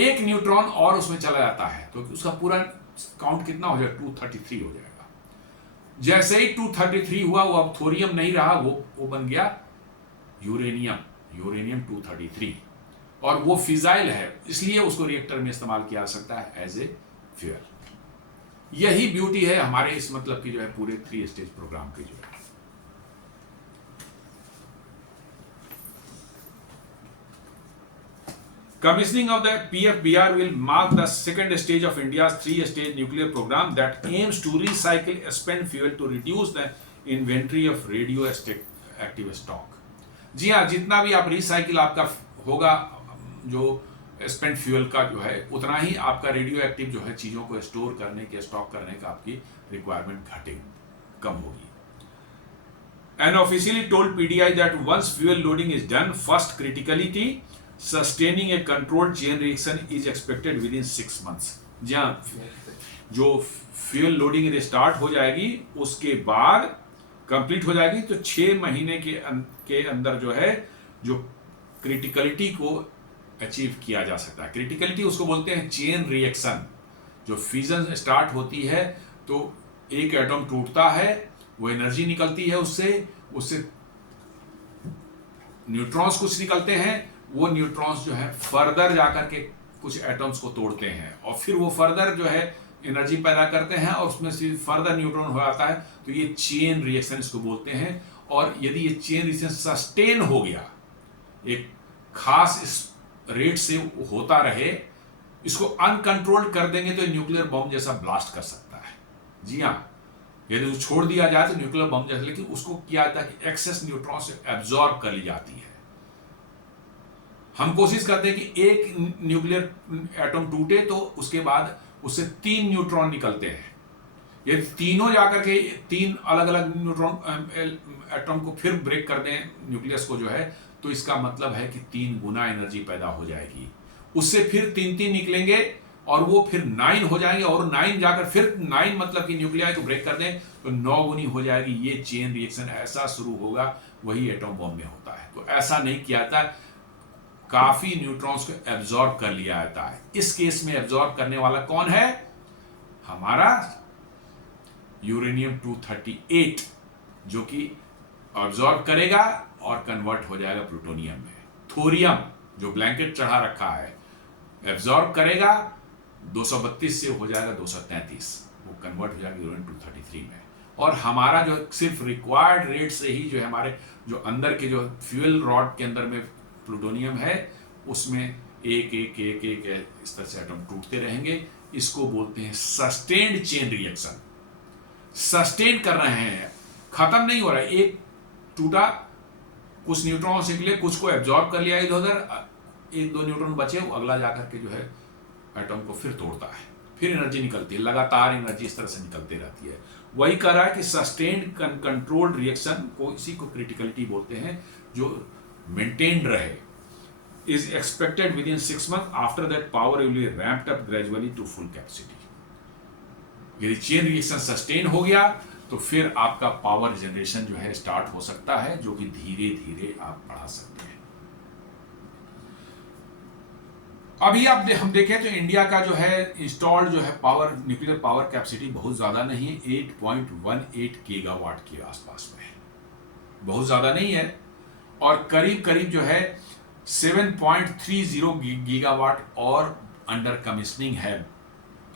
एक न्यूट्रॉन और उसमें चला जाता है तो उसका पूरा काउंट कितना हो जाएगा, 233 हो जाएगा। जैसे ही 233 हुआ वो अब थोरियम नहीं रहा, वो बन गया यूरेनियम 233, और वो फिजाइल है, इसलिए उसको रिएक्टर में इस्तेमाल किया जा सकता है एज ए फ्यूल। यही ब्यूटी है हमारे इस मतलब की जो है पूरे 3 स्टेज प्रोग्राम की जो है। Commissioning of the PFBR will mark the second stage of India's 3-stage nuclear program that aims to recycle spent fuel to reduce the inventory of radioactive stock. जी हाँ, जितना भी आप रिसाइकिल आपका होगा जो स्पेंट फ्यूल का जो है, उतना ही आपका रेडियो एक्टिव जो है चीज़ों को स्टोर करने के, स्टॉक करने का आपकी रिक्वायरमेंट कम होगी। And officially told PDI that once fuel loading is done, first criticality sustaining a controlled chain reaction is expected within 6 months. जी हाँ, जो फ्यूल लोडिंग स्टार्ट हो जाएगी उसके बाद कंप्लीट हो जाएगी तो 6 महीने के अंदर जो है जो क्रिटिकलिटी को अचीव किया जा सकता है। क्रिटिकलिटी उसको बोलते हैं चेन रिएक्शन। जो फ्यूजन स्टार्ट होती है तो एक एटम टूटता है, वो एनर्जी निकलती है, उससे न्यूट्रॉन्स कुछ निकलते हैं, वो न्यूट्रॉन्स जो है फर्दर जाकर के कुछ एटम्स को तोड़ते हैं और फिर वो फर्दर जो है एनर्जी पैदा करते हैं और उसमें से फर्दर न्यूट्रॉन हो जाता है, तो ये चेन रिएक्शन इसको बोलते हैं। और यदि ये चेन रिएक्शन सस्टेन हो गया, एक खास रेट से होता रहे, इसको अनकंट्रोल्ड कर देंगे तो न्यूक्लियर बम जैसा ब्लास्ट कर सकता है। जी हाँ, यदि उसको छोड़ दिया जाए तो न्यूक्लियर बम जैसा, लेकिन उसको क्या जाता है कि एक्सेस न्यूट्रॉन से एब्जॉर्ब कर ली जाती है। हम कोशिश करते हैं कि एक न्यूक्लियर एटम टूटे तो उसके बाद उससे 3 न्यूट्रॉन निकलते हैं। ये तीनों जाकर के 3 अलग अलग न्यूट्रॉन एटम को फिर ब्रेक कर दें न्यूक्लियस को जो है, तो इसका मतलब है कि 3 गुना एनर्जी पैदा हो जाएगी। उससे फिर 3 निकलेंगे और वो फिर 9 हो जाएंगे और 9 जाकर फिर 9 मतलब कि न्यूक्लियाई को ब्रेक कर दें तो 9 गुनी हो जाएगी। ये चेन रिएक्शन ऐसा शुरू होगा, वही एटम बम में होता है। तो ऐसा नहीं किया जाता, काफी न्यूट्रॉन्स को एब्जॉर्ब कर लिया जाता है। इस केस में एब्जॉर्ब करने वाला कौन है? हमारा यूरेनियम 238, जो कि ऑब्जॉर्ब करेगा और कन्वर्ट हो जाएगा प्लूटोनियम में। थोरियम जो ब्लैंकेट चढ़ा रखा है एब्जॉर्ब करेगा, 232 से हो जाएगा 233, वो कन्वर्ट हो जाएगा यूरेनियम 233 में। और हमारा जो सिर्फ रिक्वायर्ड रेट से ही जो है हमारे जो अंदर के जो फ्यूल रॉड के अंदर में प्लूटोनियम है उसमें एक एक एक एक इस तरह से एटम टूटते रहेंगे। इसको बोलते हैं सस्टेन्ड चेन रिएक्शन। सस्टेन कर रहे हैं, खत्म नहीं हो रहा है। एक टूटा, कुछ न्यूट्रॉन से निकले, कुछ को एब्जॉर्ब कर लिया इधर उधर, एक दो न्यूट्रॉन बचे, वो अगला जाकर के जो है एटम को फिर तोड़ता है, फिर एनर्जी निकलती है, लगातार एनर्जी इस तरह से निकलती रहती है। वही कह रहा है कि सस्टेन्ड कंट्रोल्ड रिएक्शन को, इसी को क्रिटिकलिटी बोलते हैं, जो मेंटेन्ड रहे। is expected within 6 months. After that, power will be ramped up gradually to full capacity. यदि चेन रिएक्शन सस्टेन हो गया तो फिर आपका पावर जनरेशन जो है स्टार्ट हो सकता है, जो कि धीरे धीरे आप बढ़ा सकते हैं। अभी आप हम देखें तो इंडिया का जो है इंस्टॉल्ड जो है पावर, न्यूक्लियर पावर कैपेसिटी बहुत ज्यादा नहीं है, 8.18 गीगावाट के आसपास में है, बहुत ज्यादा नहीं है। और करीब करीब जो है 7.30 गीगावाट और अंडर कमिश्निंग है,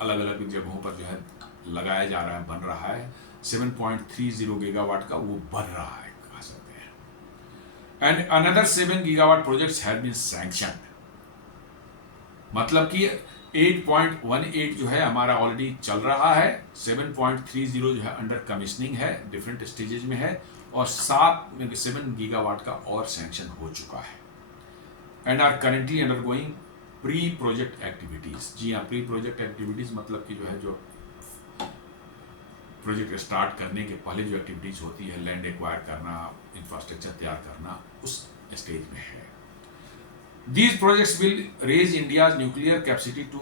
अलग अलग जगहों पर जो है लगाया जा रहा है, बन रहा है। 7.30 गीगावाट का वो बन रहा है, कह सकते हैं। And another 7 gigawatt projects have been sanctioned, मतलब कि 8.18 जो है हमारा ऑलरेडी चल रहा है, 7.30 जो है अंडर कमिश्निंग है, डिफरेंट स्टेजेस में है, और 7 गीगावाट का और सैंक्शन हो चुका है। And are currently undergoing pre project activities. जी हाँ, प्री प्रोजेक्ट एक्टिविटीज मतलब कि जो है जो प्रोजेक्ट स्टार्ट करने के पहले जो एक्टिविटीज होती है, लैंड एक्वायर करना, इंफ्रास्ट्रक्चर तैयार करना, उस स्टेज में है। These projects will raise India's nuclear capacity to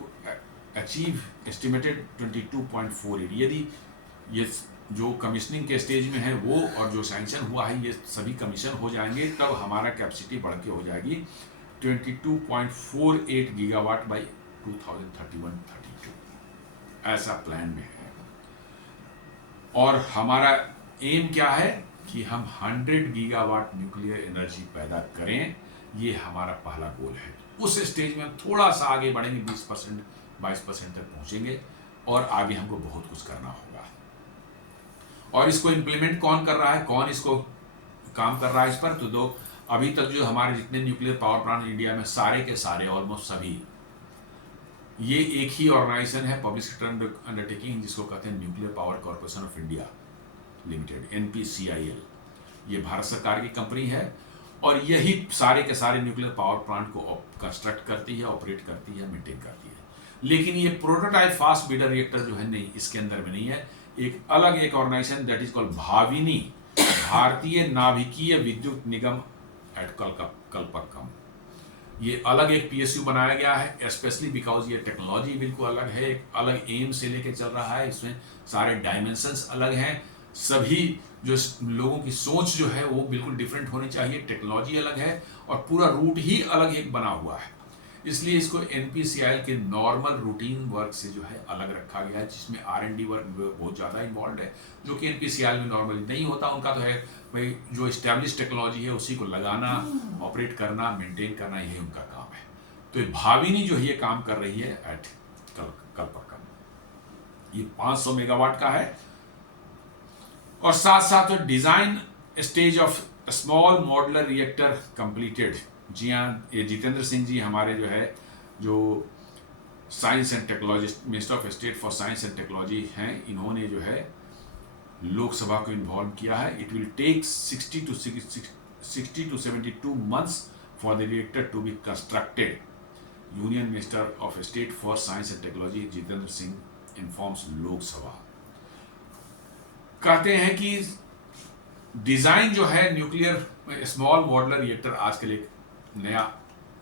achieve estimated 22.48। यदि ये जो कमिश्निंग के स्टेज में है वो और जो सैंक्शन हुआ है ये सभी कमीशन हो जाएंगे, तब हमारा कैपेसिटी बढ़ के हो जाएगी 22.48 गीगावाट बाई 2031-32, ऐसा प्लान में है। और हमारा एम क्या है कि हम 100 गीगावाट न्यूक्लियर एनर्जी पैदा करें, ये हमारा पहला गोल है। उस स्टेज में हम थोड़ा सा आगे बढ़ेंगे, 20% 22% तक पहुंचेंगे, और आगे हमको बहुत कुछ करना होगा। और इसको इम्प्लीमेंट कौन कर रहा है, कौन इसको काम कर रहा है इस पर, तो अभी तक जो हमारे जितने न्यूक्लियर पावर प्लांट इंडिया में सारे के सारे, ऑलमोस्ट सभी, ये एक ही ऑर्गेनाइजेशन है, पब्लिक सेक्टर अंडरटेकिंग, जिसको कहते हैं nuclear power corporation of India limited, NPCIL। ये भारत सरकार की कंपनी है और यही सारे के सारे न्यूक्लियर पावर प्लांट को कंस्ट्रक्ट करती है, ऑपरेट करती है, मेंटेन करती है। लेकिन ये प्रोटोटाइप फास्ट ब्रीडर रिएक्टर जो है नहीं, इसके अंदर में नहीं है। एक अलग एक ऑर्गेनाइजेशन दैट इज कॉल्ड भाविनी, भारतीय नाभिकीय विद्युत निगम एट कलपक्कम, ये अलग एक PSU बनाया गया है, स्पेशली बिकॉज ये टेक्नोलॉजी बिल्कुल अलग है, एक अलग एम से लेके चल रहा है, इसमें सारे डायमेंशंस अलग हैं, सभी जो लोगों की सोच जो है वो बिल्कुल डिफरेंट होनी चाहिए, टेक्नोलॉजी अलग है और पूरा रूट ही अलग एक बना हुआ है। इसलिए इसको NPCIL के नॉर्मल रूटीन वर्क से जो है अलग रखा गया है, जिसमें R&D वर्क बहुत ज़्यादा इन्वॉल्व है, जो कि NPCIL में नॉर्मली नहीं होता। उनका तो है भाई जो इस्टेब्लिश टेक्नोलॉजी है उसी को लगाना, ऑपरेट करना, मेंटेन करना, यही उनका काम है। तो ये भाविनी जो है ये काम कर रही है एट कलपक्कम, ये 500 मेगावाट का है। और साथ साथ design stage of small modular reactor completed. जी हाँ, ये जितेंद्र सिंह जी हमारे जो है जो science and technology, minister of state for science and technology हैं, इन्होंने जो है लोकसभा को इन्वॉल्व किया है। It will take 60 to 72 months for the reactor to be constructed. Union minister of state for science and technology Jitendra Singh informs Lok Sabha. कहते हैं कि डिजाइन जो है न्यूक्लियर स्मॉल मॉडुलर रिएक्टर आजकल एक नया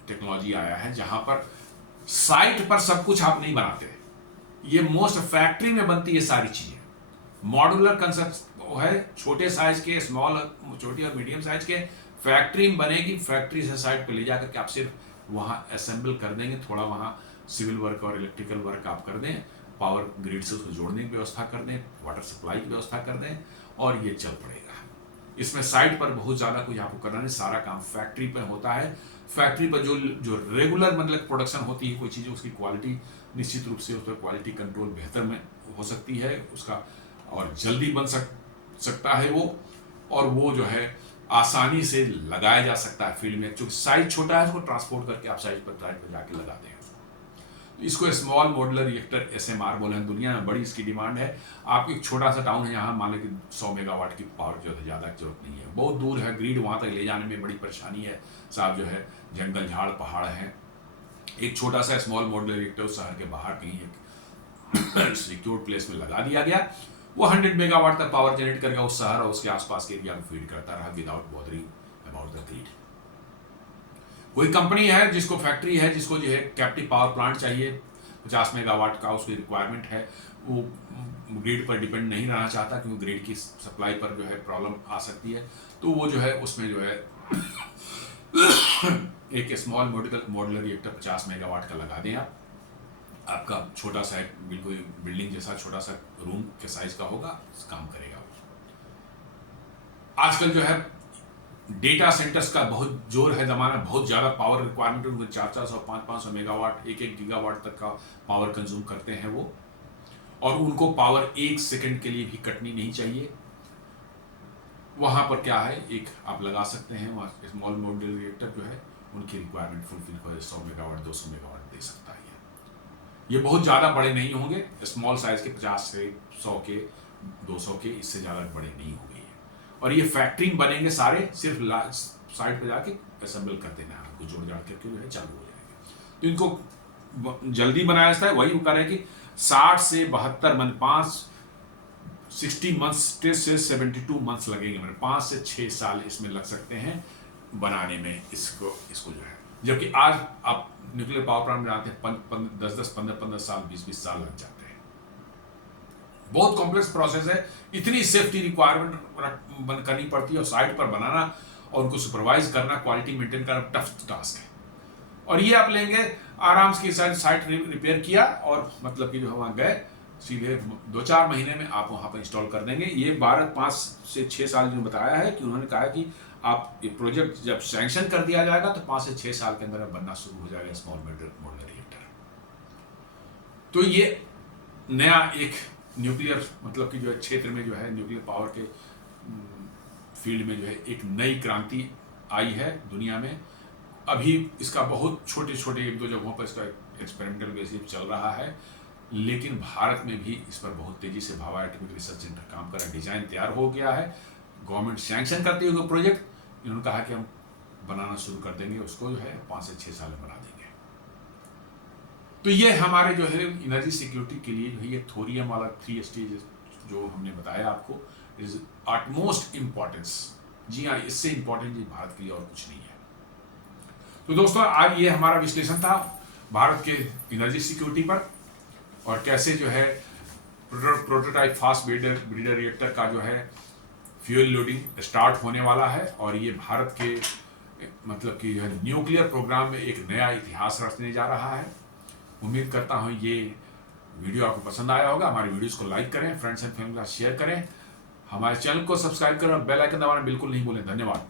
टेक्नोलॉजी आया है, जहां पर साइट पर सब कुछ आप नहीं बनाते, ये मोस्ट फैक्ट्री में बनती है सारी चीजें। मॉडुलर कंसेप्ट है, छोटे साइज के, स्मॉल, छोटी और मीडियम साइज के फैक्ट्री में बनेगी, फैक्ट्री से साइट पे ले जाकर के आप सिर्फ वहां असेंबल कर देंगे, थोड़ा वहां सिविल वर्क और इलेक्ट्रिकल वर्क आप कर दें, पावर ग्रिड से उसको जोड़ने की व्यवस्था कर दें, वाटर सप्लाई की व्यवस्था कर दें, और ये चल पड़ेगा। इसमें साइट पर बहुत ज़्यादा कुछ आपको करना नहीं, सारा काम फैक्ट्री पर होता है। फैक्ट्री पर जो जो रेगुलर मतलब प्रोडक्शन होती है कोई चीज़, उसकी क्वालिटी निश्चित रूप से उस पर क्वालिटी कंट्रोल बेहतर में हो सकती है उसका, और जल्दी बन सकता है वो, और वो जो है आसानी से लगाया जा सकता है फील्ड में, क्योंकि साइज छोटा है, उसको ट्रांसपोर्ट करके आप साइज पर जाके लगाते हैं। इसको स्मॉल मॉडुलर रिएक्टर SMR बोले हैं, दुनिया में बड़ी इसकी डिमांड है। आप एक छोटा सा टाउन है यहाँ, मान लें कि 100 मेगावाट की पावर जो है, ज़्यादा जरूरत नहीं है, बहुत दूर है, ग्रिड वहाँ तक ले जाने में बड़ी परेशानी है साहब, जो है जंगल झाड़ पहाड़ हैं। एक छोटा सा स्मॉल मॉडुलर रिएक्टर शहर के बाहर कहीं एक सिक्योर प्लेस में लगा दिया गया, वो 100 मेगावाट तक पावर जनरेट करेगा उस शहर और उसके आसपास के एरिया में फीड करता रहा without bothering about the grid. कोई कंपनी है जिसको फैक्ट्री है, जिसको जो है कैप्टिव पावर प्लांट चाहिए 50 मेगावाट का, उसकी रिक्वायरमेंट है, वो ग्रिड पर डिपेंड नहीं रहना चाहता क्योंकि ग्रिड की सप्लाई पर जो है प्रॉब्लम आ सकती है, तो वो जो है उसमें जो है एक स्मॉल मॉडुलर रिएक्टर 50 मेगावाट का लगा दें आप, आपका छोटा सा बिल्कुल बिल्डिंग जैसा छोटा सा रूम के साइज का होगा, काम करेगा वो। आजकल जो है डेटा सेंटर्स का बहुत जोर है, जमाना बहुत ज़्यादा पावर रिक्वायरमेंट, उनको 400 500 मेगावाट 1 गीगावाट तक का पावर कंज्यूम करते हैं वो, और उनको पावर 1 सेकंड के लिए भी कटनी नहीं चाहिए। वहाँ पर क्या है, एक आप लगा सकते हैं वहाँ स्मॉल मॉडुलर रिएक्टर जो है उनकी रिक्वायरमेंट फुलफिल कर 100 मेगावाट 200 मेगावाट दे सकता है। ये बहुत ज़्यादा बड़े नहीं होंगे, स्मॉल साइज के 50 से 100 के 200 के, इससे ज़्यादा बड़े नहीं होंगे। और ये फैक्ट्री बनेंगे सारे, सिर्फ साइड पे जाके असेंबल कर देना है आपको, जोड़ जाड़ करके जो है चालू हो जाएंगे। तो इनको जल्दी बनाया जाता है, वही वो कह रहे हैं कि 60 से 72 मंथ 60 मंथ्स से 72 मंथ्स लगेंगे, मतलब 5 से 6 साल इसमें लग सकते हैं बनाने में इसको जो है, जबकि आज आप न्यूक्लियर पावर प्लांट में जाते हैं 10-10 15-15 साल 20-20 साल लग जाते हैं। बहुत कॉम्प्लेक्स प्रोसेस है, इतनी सेफ्टी रिक्वायरमेंट करनी पड़ती है, और साइट पर बनाना और उनको सुपरवाइज करना, क्वालिटी मेंटेन करना टफ टास्क है। और ये आप लेंगे आराम से साइट रिपेयर किया और मतलब कि जो है वहाँ गए, सीधे 2-4 महीने में आप वहाँ पर इंस्टॉल कर देंगे। ये 5 से 6 साल जो बताया है कि उन्होंने कहा कि आप ये प्रोजेक्ट जब सैंक्शन कर दिया जाएगा तो 5 से 6 साल के अंदर बनना शुरू हो जाएगा स्मॉल मॉडुलर रिएक्टर। तो ये नया एक न्यूक्लियर मतलब कि जो है क्षेत्र में जो है न्यूक्लियर पावर के फील्ड में जो है एक नई क्रांति आई है दुनिया में। अभी इसका बहुत छोटे 1-2 जगहों पर इसका एक्सपेरिमेंटल बेसिस चल रहा है, लेकिन भारत में भी इस पर बहुत तेजी से भाभा एटॉमिक रिसर्च सेंटर काम कर रहा है, डिजाइन तैयार हो गया है, गवर्नमेंट सैंक्शन करती है प्रोजेक्ट। इन्होंने कहा कि हम बनाना शुरू कर देंगे उसको, जो है 5 से 6 साल में बना देंगे। तो ये हमारे जो है एनर्जी सिक्योरिटी के लिए जो है ये थोरियम वाला 3 स्टेज जो हमने बताया आपको इज अटमोस्ट इम्पॉर्टेंस। जी हाँ, इससे इम्पॉर्टेंट जी भारत के लिए और कुछ नहीं है। तो दोस्तों आज ये हमारा विश्लेषण था भारत के एनर्जी सिक्योरिटी पर, और कैसे जो है प्रोटोटाइप फास्ट ब्रीडर रिएक्टर का जो है फ्यूल लोडिंग स्टार्ट होने वाला है, और ये भारत के मतलब कि न्यूक्लियर प्रोग्राम में एक नया इतिहास रचने जा रहा है। उम्मीद करता हूँ ये वीडियो आपको पसंद आया होगा। हमारे वीडियोस को लाइक करें, फ्रेंड्स एंड फैमिली के साथ शेयर करें, हमारे चैनल को सब्सक्राइब करें और बेल आइकन दबाना बिल्कुल नहीं भूलें। धन्यवाद।